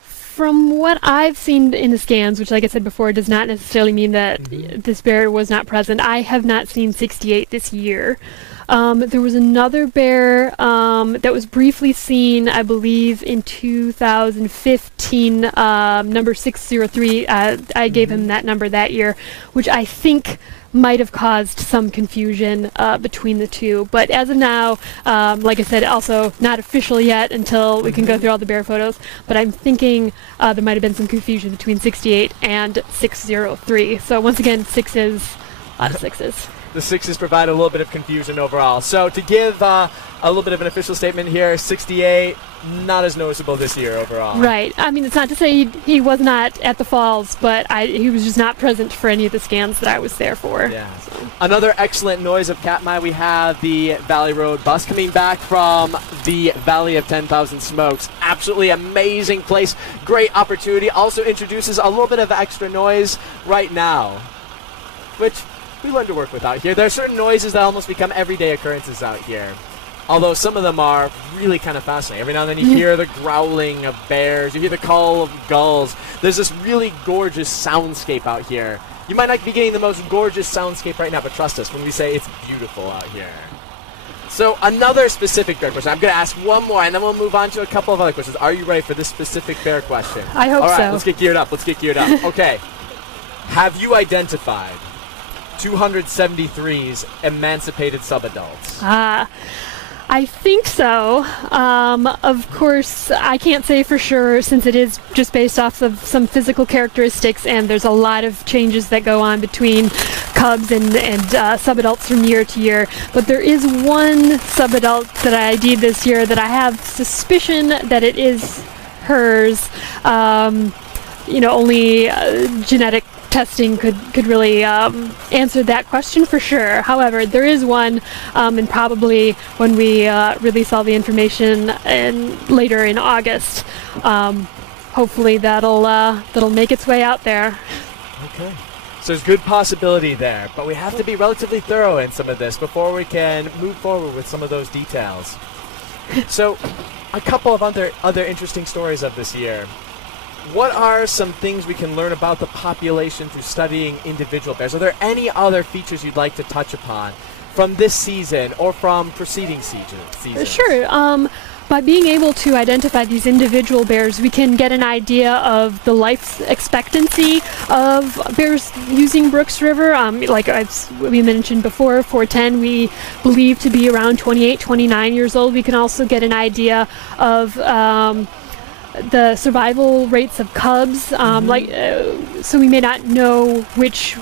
from what I've seen in the scans, which, like I said before, does not necessarily mean that this bear was not present, I have not seen 68 this year. There was another bear that was briefly seen, I believe, in 2015, number 603. I gave him that number that year, which I think might have caused some confusion between the two. But as of now, like I said, also not official yet until we can go through all the bear photos. But I'm thinking there might have been some confusion between 68 and 603. So once again, sixes, a lot of sixes. The sixes provide a little bit of confusion overall. So to give a little bit of an official statement here, 68, not as noticeable this year overall. Right. I mean, it's not to say he was not at the falls, but he was just not present for any of the scans that I was there for. Yeah. So. Another excellent noise of Katmai, we have the Valley Road bus coming back from the Valley of 10,000 Smokes. Absolutely amazing place. Great opportunity. Also introduces a little bit of extra noise right now, which we learn to work with out here. There are certain noises that almost become everyday occurrences out here, although some of them are really kind of fascinating. Every now and then you hear the growling of bears, you hear the call of gulls. There's this really gorgeous soundscape out here. You might not be getting the most gorgeous soundscape right now, but trust us when we say it's beautiful out here. So another specific bear question. I'm going to ask one more, and then we'll move on to a couple of other questions. Are you ready for this specific bear question? I hope so. All right, let's get geared up. Okay. Have you identified 273's emancipated subadults? I think so. Of course, I can't say for sure since it is just based off of some physical characteristics, and there's a lot of changes that go on between cubs and subadults from year to year. But there is one subadult that I ID'd this year that I have suspicion that it is hers. Only genetic testing could really answer that question for sure. However, there is one, and probably when we release all the information later in August, hopefully that'll make its way out there. Okay. So there's good possibility there, but we have to be relatively thorough in some of this before we can move forward with some of those details. So, a couple of other interesting stories of this year. What are some things we can learn about the population through studying individual bears? Are there any other features you'd like to touch upon from this season or from preceding seasons? Sure. By being able to identify these individual bears, we can get an idea of the life expectancy of bears using Brooks River. Like we mentioned before, 410 we believe to be around 28, 29 years old. We can also get an idea of the survival rates of cubs, so we may not know which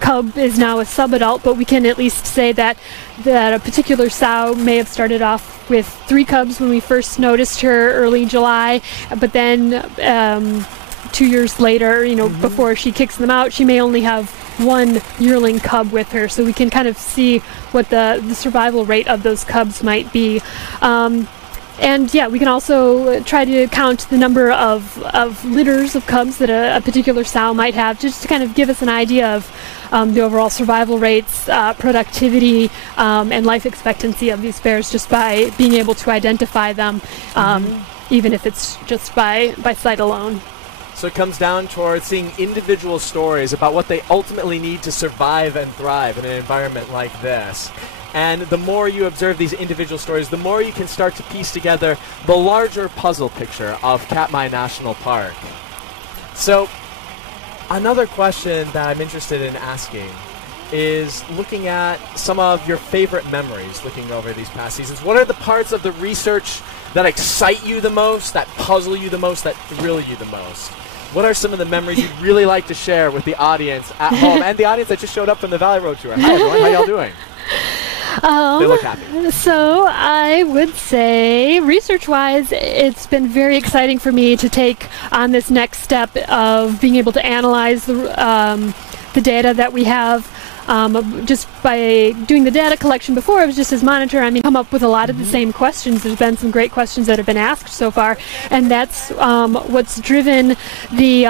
cub is now a subadult, but we can at least say that a particular sow may have started off with 3 cubs when we first noticed her early July, but then 2 years later, before she kicks them out, she may only have 1 yearling cub with her, so we can kind of see what the survival rate of those cubs might be. And yeah, we can also try to count the number of litters of cubs that a particular sow might have, just to kind of give us an idea of the overall survival rates, productivity, and life expectancy of these bears just by being able to identify them, even if it's just by sight alone. So it comes down towards seeing individual stories about what they ultimately need to survive and thrive in an environment like this. And the more you observe these individual stories, the more you can start to piece together the larger puzzle picture of Katmai National Park. So, another question that I'm interested in asking is looking at some of your favorite memories looking over these past seasons. What are the parts of the research that excite you the most, that puzzle you the most, that thrill you the most? What are some of the memories you'd really like to share with the audience at home and the audience that just showed up from the Valley Road Tour? Hi, everyone. How y'all doing? They look happy. So I would say, research-wise, it's been very exciting for me to take on this next step of being able to analyze the data that we have. Just by doing the data collection before, I was just as monitor. Come up with a lot of the same questions. There's been some great questions that have been asked so far, and that's what's driven the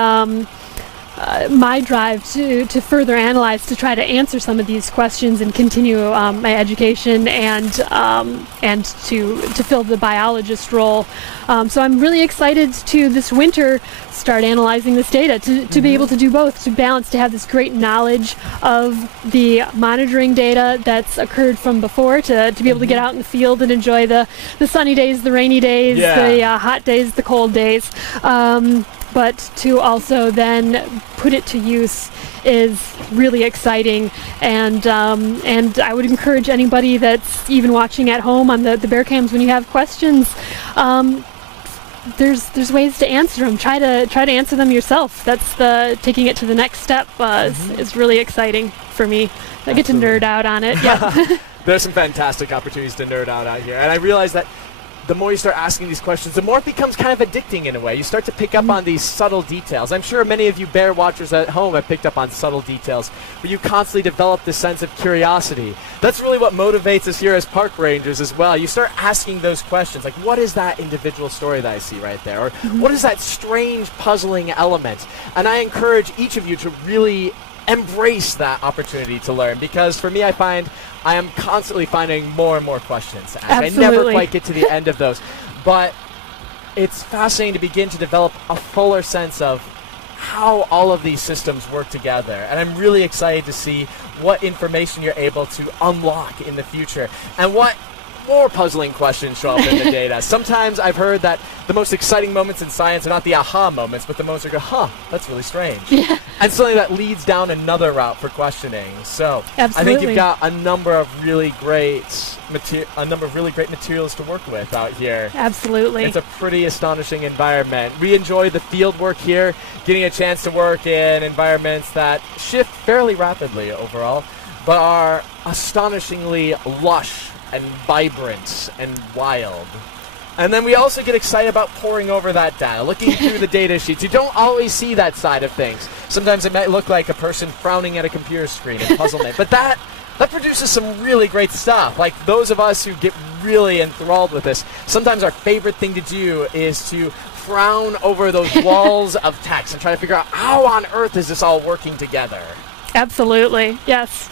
my drive to further analyze, to try to answer some of these questions and continue my education and to fill the biologist role. So I'm really excited to this winter start analyzing this data, to be able to do both, to balance, to have this great knowledge of the monitoring data that's occurred from before, to be able to get out in the field and enjoy the sunny days, the rainy days, the hot days, the cold days. But to also then put it to use is really exciting, and I would encourage anybody that's even watching at home on the bear cams, when you have questions, there's ways to answer them. Try to answer them yourself. That's taking it to the next step is really exciting for me. I get to nerd out on it. Yeah. There's some fantastic opportunities to nerd out here, and I realize that the more you start asking these questions, the more it becomes kind of addicting in a way. You start to pick up on these subtle details. I'm sure many of you bear watchers at home have picked up on subtle details, where you constantly develop this sense of curiosity. That's really what motivates us here as park rangers as well. You start asking those questions, like, what is that individual story that I see right there? Or what is that strange, puzzling element? And I encourage each of you to really embrace that opportunity to learn, because for me, I find I am constantly finding more and more questions to ask. I never quite get to the end of those, but it's fascinating to begin to develop a fuller sense of how all of these systems work together, and I'm really excited to see what information you're able to unlock in the future, and what more puzzling questions show up in the data. Sometimes I've heard that the most exciting moments in science are not the aha moments, but the moments that go, that's really strange. Yeah. And something that leads down another route for questioning. So I think you've got a number of really great materials to work with out here. Absolutely. It's a pretty astonishing environment. We enjoy the field work here, getting a chance to work in environments that shift fairly rapidly overall, but are astonishingly lush and vibrant and wild. And then we also get excited about poring over that data, looking through the data sheets. You don't always see that side of things. Sometimes it might look like a person frowning at a computer screen in puzzlement, but that produces some really great stuff. Like those of us who get really enthralled with this, sometimes our favorite thing to do is to frown over those walls of text and try to figure out how on earth is this all working together. Absolutely, yes.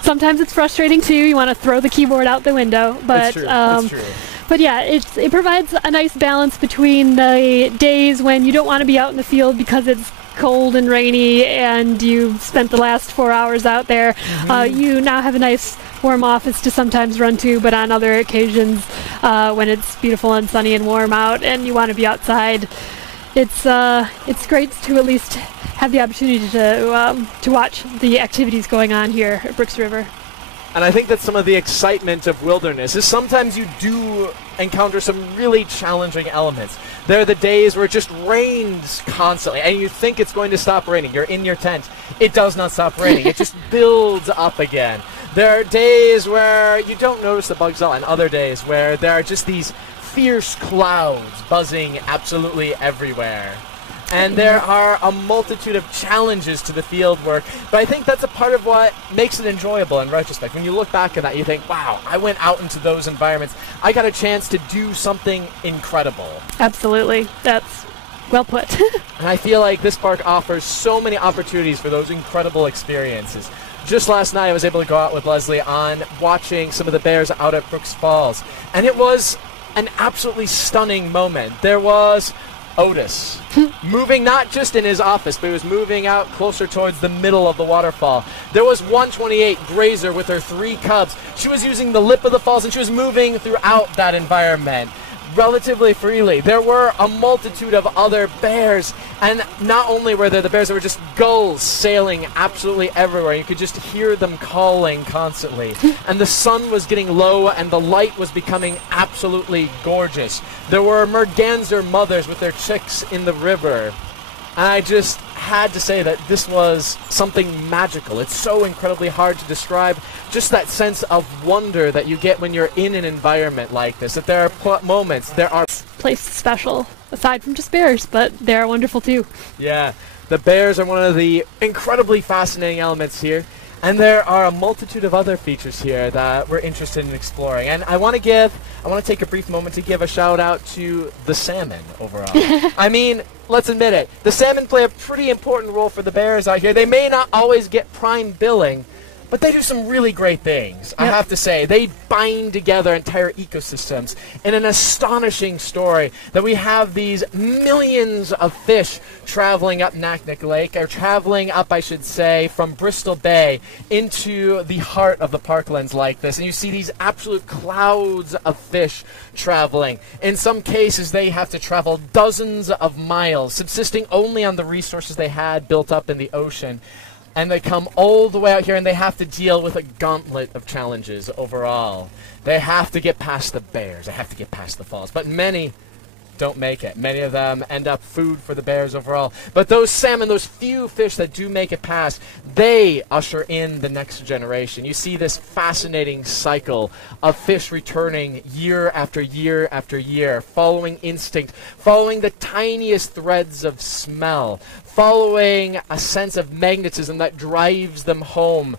Sometimes it's frustrating too. You want to throw the keyboard out the window, but That's true. But yeah, it provides a nice balance between the days when you don't want to be out in the field because it's cold and rainy and you've spent the last 4 hours out there. You now have a nice warm office to sometimes run to, but on other occasions when it's beautiful and sunny and warm out and you want to be outside, it's great to at least have the opportunity to watch the activities going on here at Brooks River. And I think that some of the excitement of wilderness is sometimes you do encounter some really challenging elements. There are the days where it just rains constantly, and you think it's going to stop raining. You're in your tent. It does not stop raining. It just builds up again. There are days where you don't notice the bugs at all, and other days where there are just these fierce clouds buzzing absolutely everywhere. And there are a multitude of challenges to the field work, but I think that's a part of what makes it enjoyable in retrospect. When you look back at that, you think, wow, I went out into those environments. I got a chance to do something incredible. Absolutely. That's well put. And I feel like this park offers so many opportunities for those incredible experiences. Just last night, I was able to go out with Leslie on watching some of the bears out at Brooks Falls, and it was an absolutely stunning moment. There was Otis moving not just in his office, but he was moving out closer towards the middle of the waterfall. There was 128 Grazer with her 3 cubs. She was using the lip of the falls, and she was moving throughout that environment relatively freely. There were a multitude of other bears, and not only were there the bears, there were just gulls sailing absolutely everywhere. You could just hear them calling constantly. And the sun was getting low, and the light was becoming absolutely gorgeous. There were merganser mothers with their chicks in the river. And I just had to say that this was something magical. It's so incredibly hard to describe, just that sense of wonder that you get when you're in an environment like this, that there are moments, there are place special, aside from just bears, but they're wonderful too. Yeah, the bears are one of the incredibly fascinating elements here, and there are a multitude of other features here that we're interested in exploring. And I want to take a brief moment to give a shout out to the salmon overall. I mean, let's admit it, the salmon play a pretty important role for the bears out here. They may not always get prime billing, but they do some really great things, I have to say. They bind together entire ecosystems in an astonishing story that we have these millions of fish traveling up Naknek Lake, or traveling up, I should say, from Bristol Bay into the heart of the parklands like this. And you see these absolute clouds of fish traveling. In some cases, they have to travel dozens of miles, subsisting only on the resources they had built up in the ocean. And they come all the way out here and they have to deal with a gauntlet of challenges overall. They have to get past the bears. They have to get past the falls. But many don't make it. Many of them end up food for the bears overall. But those salmon, those few fish that do make it past, they usher in the next generation. You see this fascinating cycle of fish returning year after year after year, following instinct, following the tiniest threads of smell, following a sense of magnetism that drives them home.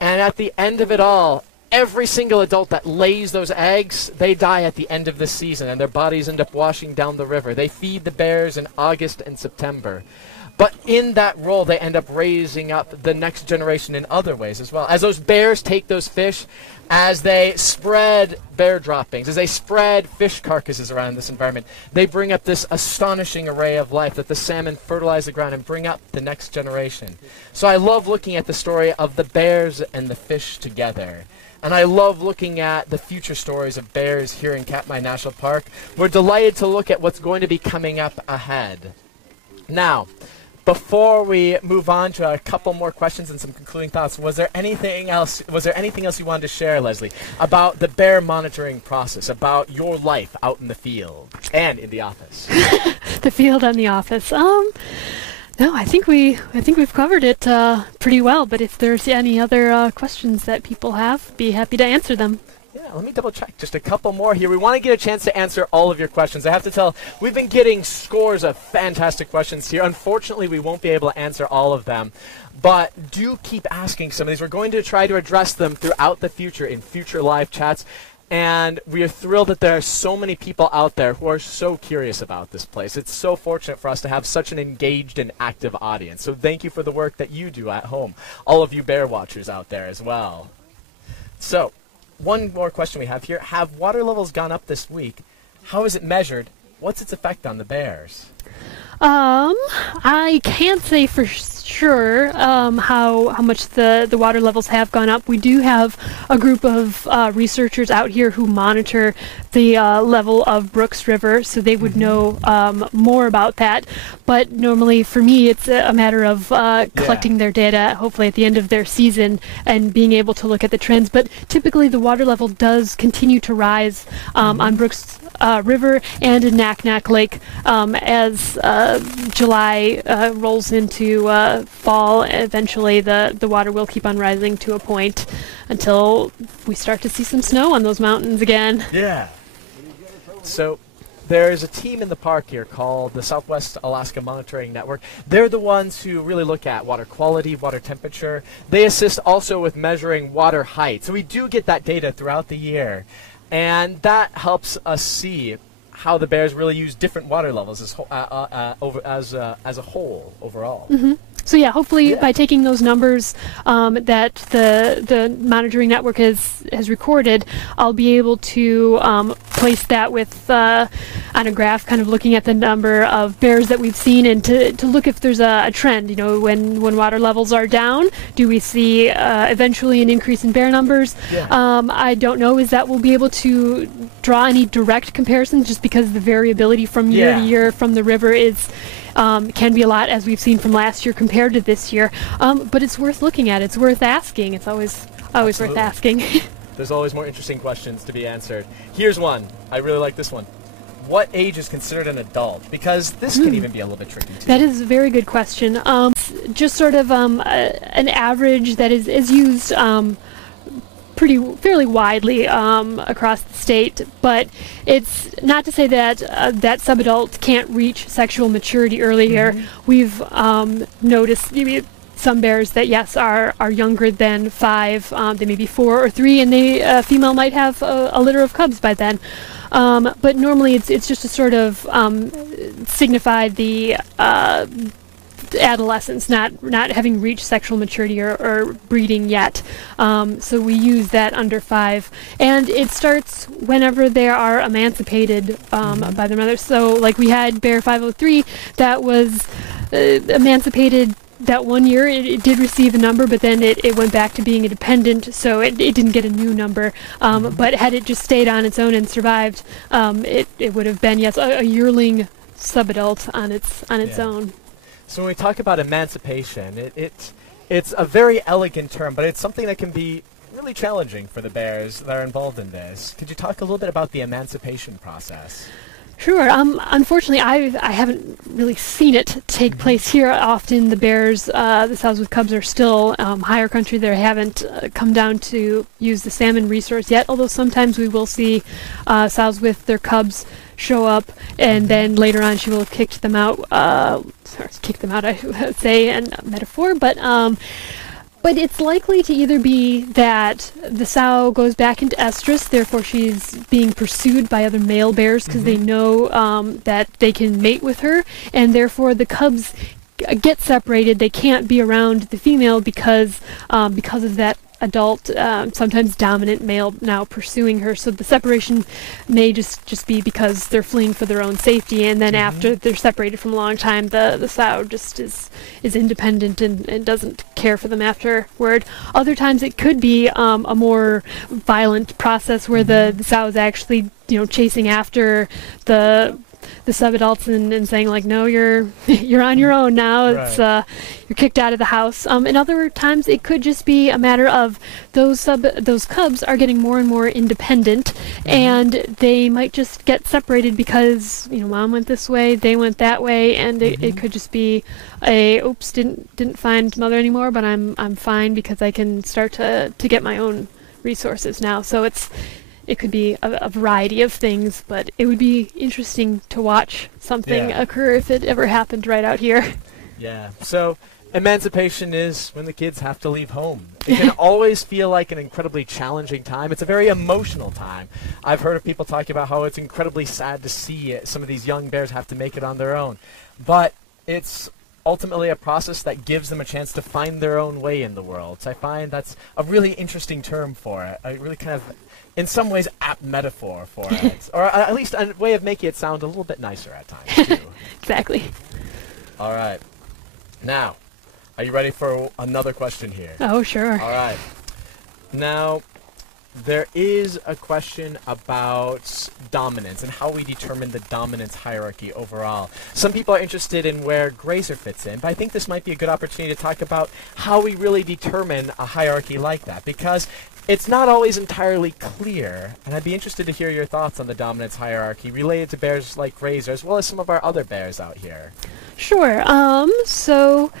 And at the end of it all, every single adult that lays those eggs, they die at the end of the season, and their bodies end up washing down the river. They feed the bears in August and September. But in that role, they end up raising up the next generation in other ways as well. As those bears take those fish, as they spread bear droppings, as they spread fish carcasses around this environment, they bring up this astonishing array of life that the salmon fertilize the ground and bring up the next generation. So I love looking at the story of the bears and the fish together. And I love looking at the future stories of bears here in Katmai National Park. We're delighted to look at what's going to be coming up ahead. Now, before we move on to a couple more questions and some concluding thoughts, was there anything else you wanted to share, Leslie, about the bear monitoring process, about your life out in the field and in the office? The field and the office. No, I think we've covered it pretty well. But if there's any other questions that people have, be happy to answer them. Yeah, let me double check. Just a couple more here. We want to get a chance to answer all of your questions. I have to tell, we've been getting scores of fantastic questions here. Unfortunately, we won't be able to answer all of them. But do keep asking some of these. We're going to try to address them throughout the future in future live chats. And we are thrilled that there are so many people out there who are so curious about this place. It's so fortunate for us to have such an engaged and active audience. So thank you for the work that you do at home. All of you bear watchers out there as well. So, one more question we have here. Have water levels gone up this week? How is it measured? What's its effect on the bears? I can't say for sure how much the water levels have gone up. We do have a group of researchers out here who monitor the level of Brooks River, so they would know more about that. But normally for me, it's a matter of collecting their data, hopefully at the end of their season, and being able to look at the trends. But typically the water level does continue to rise on Brooks River and in Naknek Lake as July rolls into fall. Eventually the water will keep on rising to a point until we start to see some snow on those mountains again. Yeah. So there's a team in the park here called the Southwest Alaska Monitoring Network. They're the ones who really look at water quality, water temperature. They assist also with measuring water height. So we do get that data throughout the year. And that helps us see how the bears really use different water levels as a whole overall. Mm-hmm. So yeah, hopefully by taking those numbers that the monitoring network has recorded, I'll be able to place that with on a graph, kind of looking at the number of bears that we've seen, and to look if there's a trend. You know, when water levels are down, do we see eventually an increase in bear numbers? Yeah. I don't know is that we'll be able to draw any direct comparisons, just because the variability from year to year from the river is can be a lot, as we've seen from last year compared to this year. But it's worth looking at. It's worth asking. It's always worth asking. There's always more interesting questions to be answered. Here's one. I really like this one. What age is considered an adult? Because this can even be a little bit tricky too. That is a very good question. Just sort of an average that is used fairly widely across the state, but it's not to say that that subadult can't reach sexual maturity earlier. We've noticed some bears that, yes, are younger than 5. They may be 4 or 3, and the female might have a litter of cubs by then. But normally it's just to sort of signify the adolescence, not having reached sexual maturity or breeding yet. So we use that under 5, and it starts whenever they are emancipated by their mother. So like we had bear 503 that was emancipated that 1 year. It did receive a number, but then it went back to being independent, so it didn't get a new number. But had it just stayed on its own and survived, it would have been, yes, a yearling subadult on its own. So when we talk about emancipation, it's a very elegant term, but it's something that can be really challenging for the bears that are involved in this. Could you talk a little bit about the emancipation process? Sure. Unfortunately, I haven't really seen it take place here. Often the bears, the sows with cubs, are still higher country. They haven't come down to use the salmon resource yet, although sometimes we will see sows with their cubs show up, and then later on she will have kicked them out. Kick them out, I would say, and metaphor, but it's likely to either be that the sow goes back into estrus, therefore she's being pursued by other male bears because they know that they can mate with her, and therefore the cubs get separated. They can't be around the female because of that adult, sometimes dominant male now pursuing her. So the separation may just be because they're fleeing for their own safety, and then after they're separated from a long time, the sow just is independent and doesn't care for them afterward. Other times it could be a more violent process where the sow is actually chasing after the subadults and saying like, no, you're on your own now. Right. It's you're kicked out of the house. And other times it could just be a matter of those cubs are getting more and more independent, and they might just get separated because mom went this way, they went that way, and it could just be a oops, didn't find mother anymore, but I'm fine because I can start to get my own resources now. So it could be a variety of things, but it would be interesting to watch something occur if it ever happened right out here. Yeah. So emancipation is when the kids have to leave home. It can always feel like an incredibly challenging time. It's a very emotional time. I've heard of people talking about how it's incredibly sad to see it. Some of these young bears have to make it on their own. But it's ultimately a process that gives them a chance to find their own way in the world. So I find that's a really interesting term for it. A really kind of, in some ways, apt metaphor for it. Or at least a way of making it sound a little bit nicer at times, too. Exactly. All right. Now, are you ready for another question here? Oh, sure. All right. Now, there is a question about dominance and how we determine the dominance hierarchy overall. Some people are interested in where grazer fits in, but I think this might be a good opportunity to talk about how we really determine a hierarchy like that, because it's not always entirely clear, and I'd be interested to hear your thoughts on the dominance hierarchy related to bears like grazer, as well as some of our other bears out here. Sure. So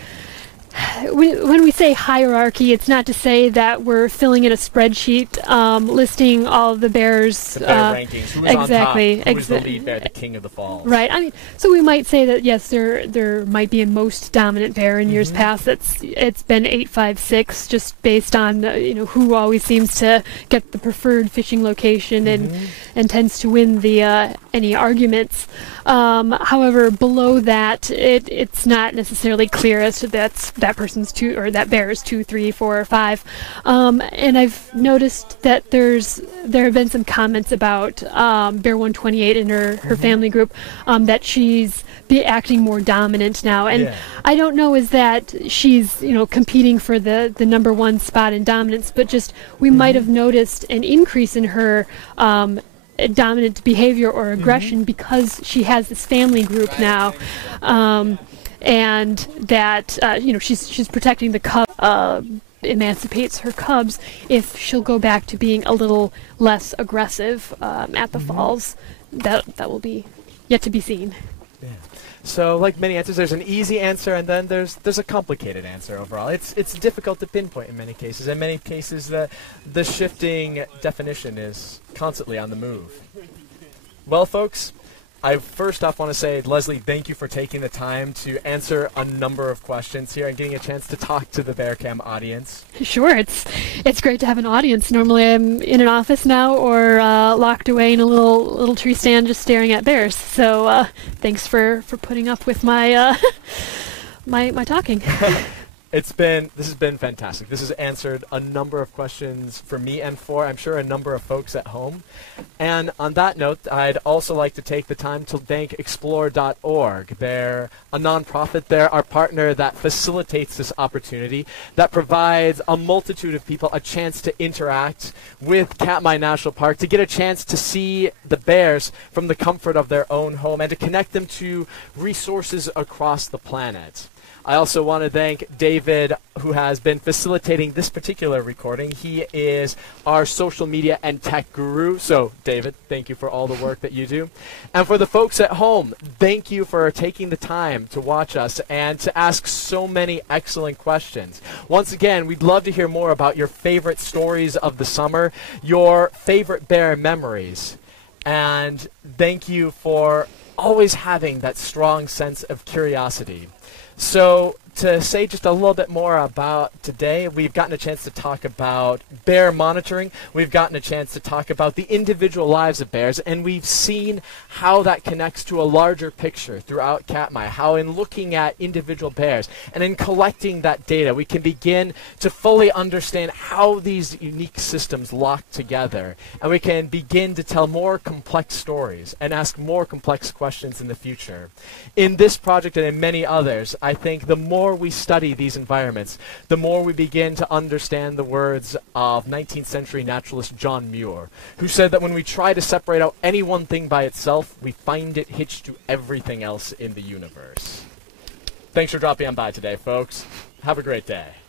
when we say hierarchy, it's not to say that we're filling in a spreadsheet listing all of the bears. The bear rankings. Who's exactly, on top? Who's the lead bear, the king of the falls? Right. I mean, so we might say that yes, there might be a most dominant bear in years past. It's been 856, just based on who always seems to get the preferred fishing location and tends to win the any arguments. However, below that, it's not necessarily clear as to that person's 2 or that bear is 2, 3, 4, or 5. And I've noticed that there have been some comments about bear 128 in her family group, that she's acting more dominant now. And I don't know is that she's competing for the number 1 spot in dominance, but just we might have noticed an increase in her dominant behavior or aggression because she has this family group now, and that she's protecting the cub, emancipates her cubs if she'll go back to being a little less aggressive at the falls. That will be yet to be seen. Yeah. So, like many answers, there's an easy answer, and then there's a complicated answer overall. It's difficult to pinpoint in many cases. In many cases, the shifting definition is constantly on the move. Well, folks, I first off want to say, Leslie, thank you for taking the time to answer a number of questions here and getting a chance to talk to the Bearcam audience. Sure, it's great to have an audience. Normally I'm in an office now or locked away in a little tree stand just staring at bears. So thanks for putting up with my my talking. This has been fantastic. This has answered a number of questions for me and for, I'm sure, a number of folks at home. And on that note, I'd also like to take the time to thank Explore.org. They're a nonprofit. They're our partner that facilitates this opportunity, that provides a multitude of people a chance to interact with Katmai National Park, to get a chance to see the bears from the comfort of their own home, and to connect them to resources across the planet. I also want to thank David, who has been facilitating this particular recording. He is our social media and tech guru. So, David, thank you for all the work that you do. And for the folks at home, thank you for taking the time to watch us and to ask so many excellent questions. Once again, we'd love to hear more about your favorite stories of the summer, your favorite bear memories. And thank you for always having that strong sense of curiosity. So, to say just a little bit more about today, we've gotten a chance to talk about bear monitoring. We've gotten a chance to talk about the individual lives of bears, and we've seen how that connects to a larger picture throughout Katmai, how in looking at individual bears and in collecting that data, we can begin to fully understand how these unique systems lock together, and we can begin to tell more complex stories and ask more complex questions in the future. In this project and in many others, I think the more we study these environments, the more we begin to understand the words of 19th century naturalist John Muir, who said that when we try to separate out any one thing by itself, we find it hitched to everything else in the universe. Thanks for dropping on by today, folks. Have a great day.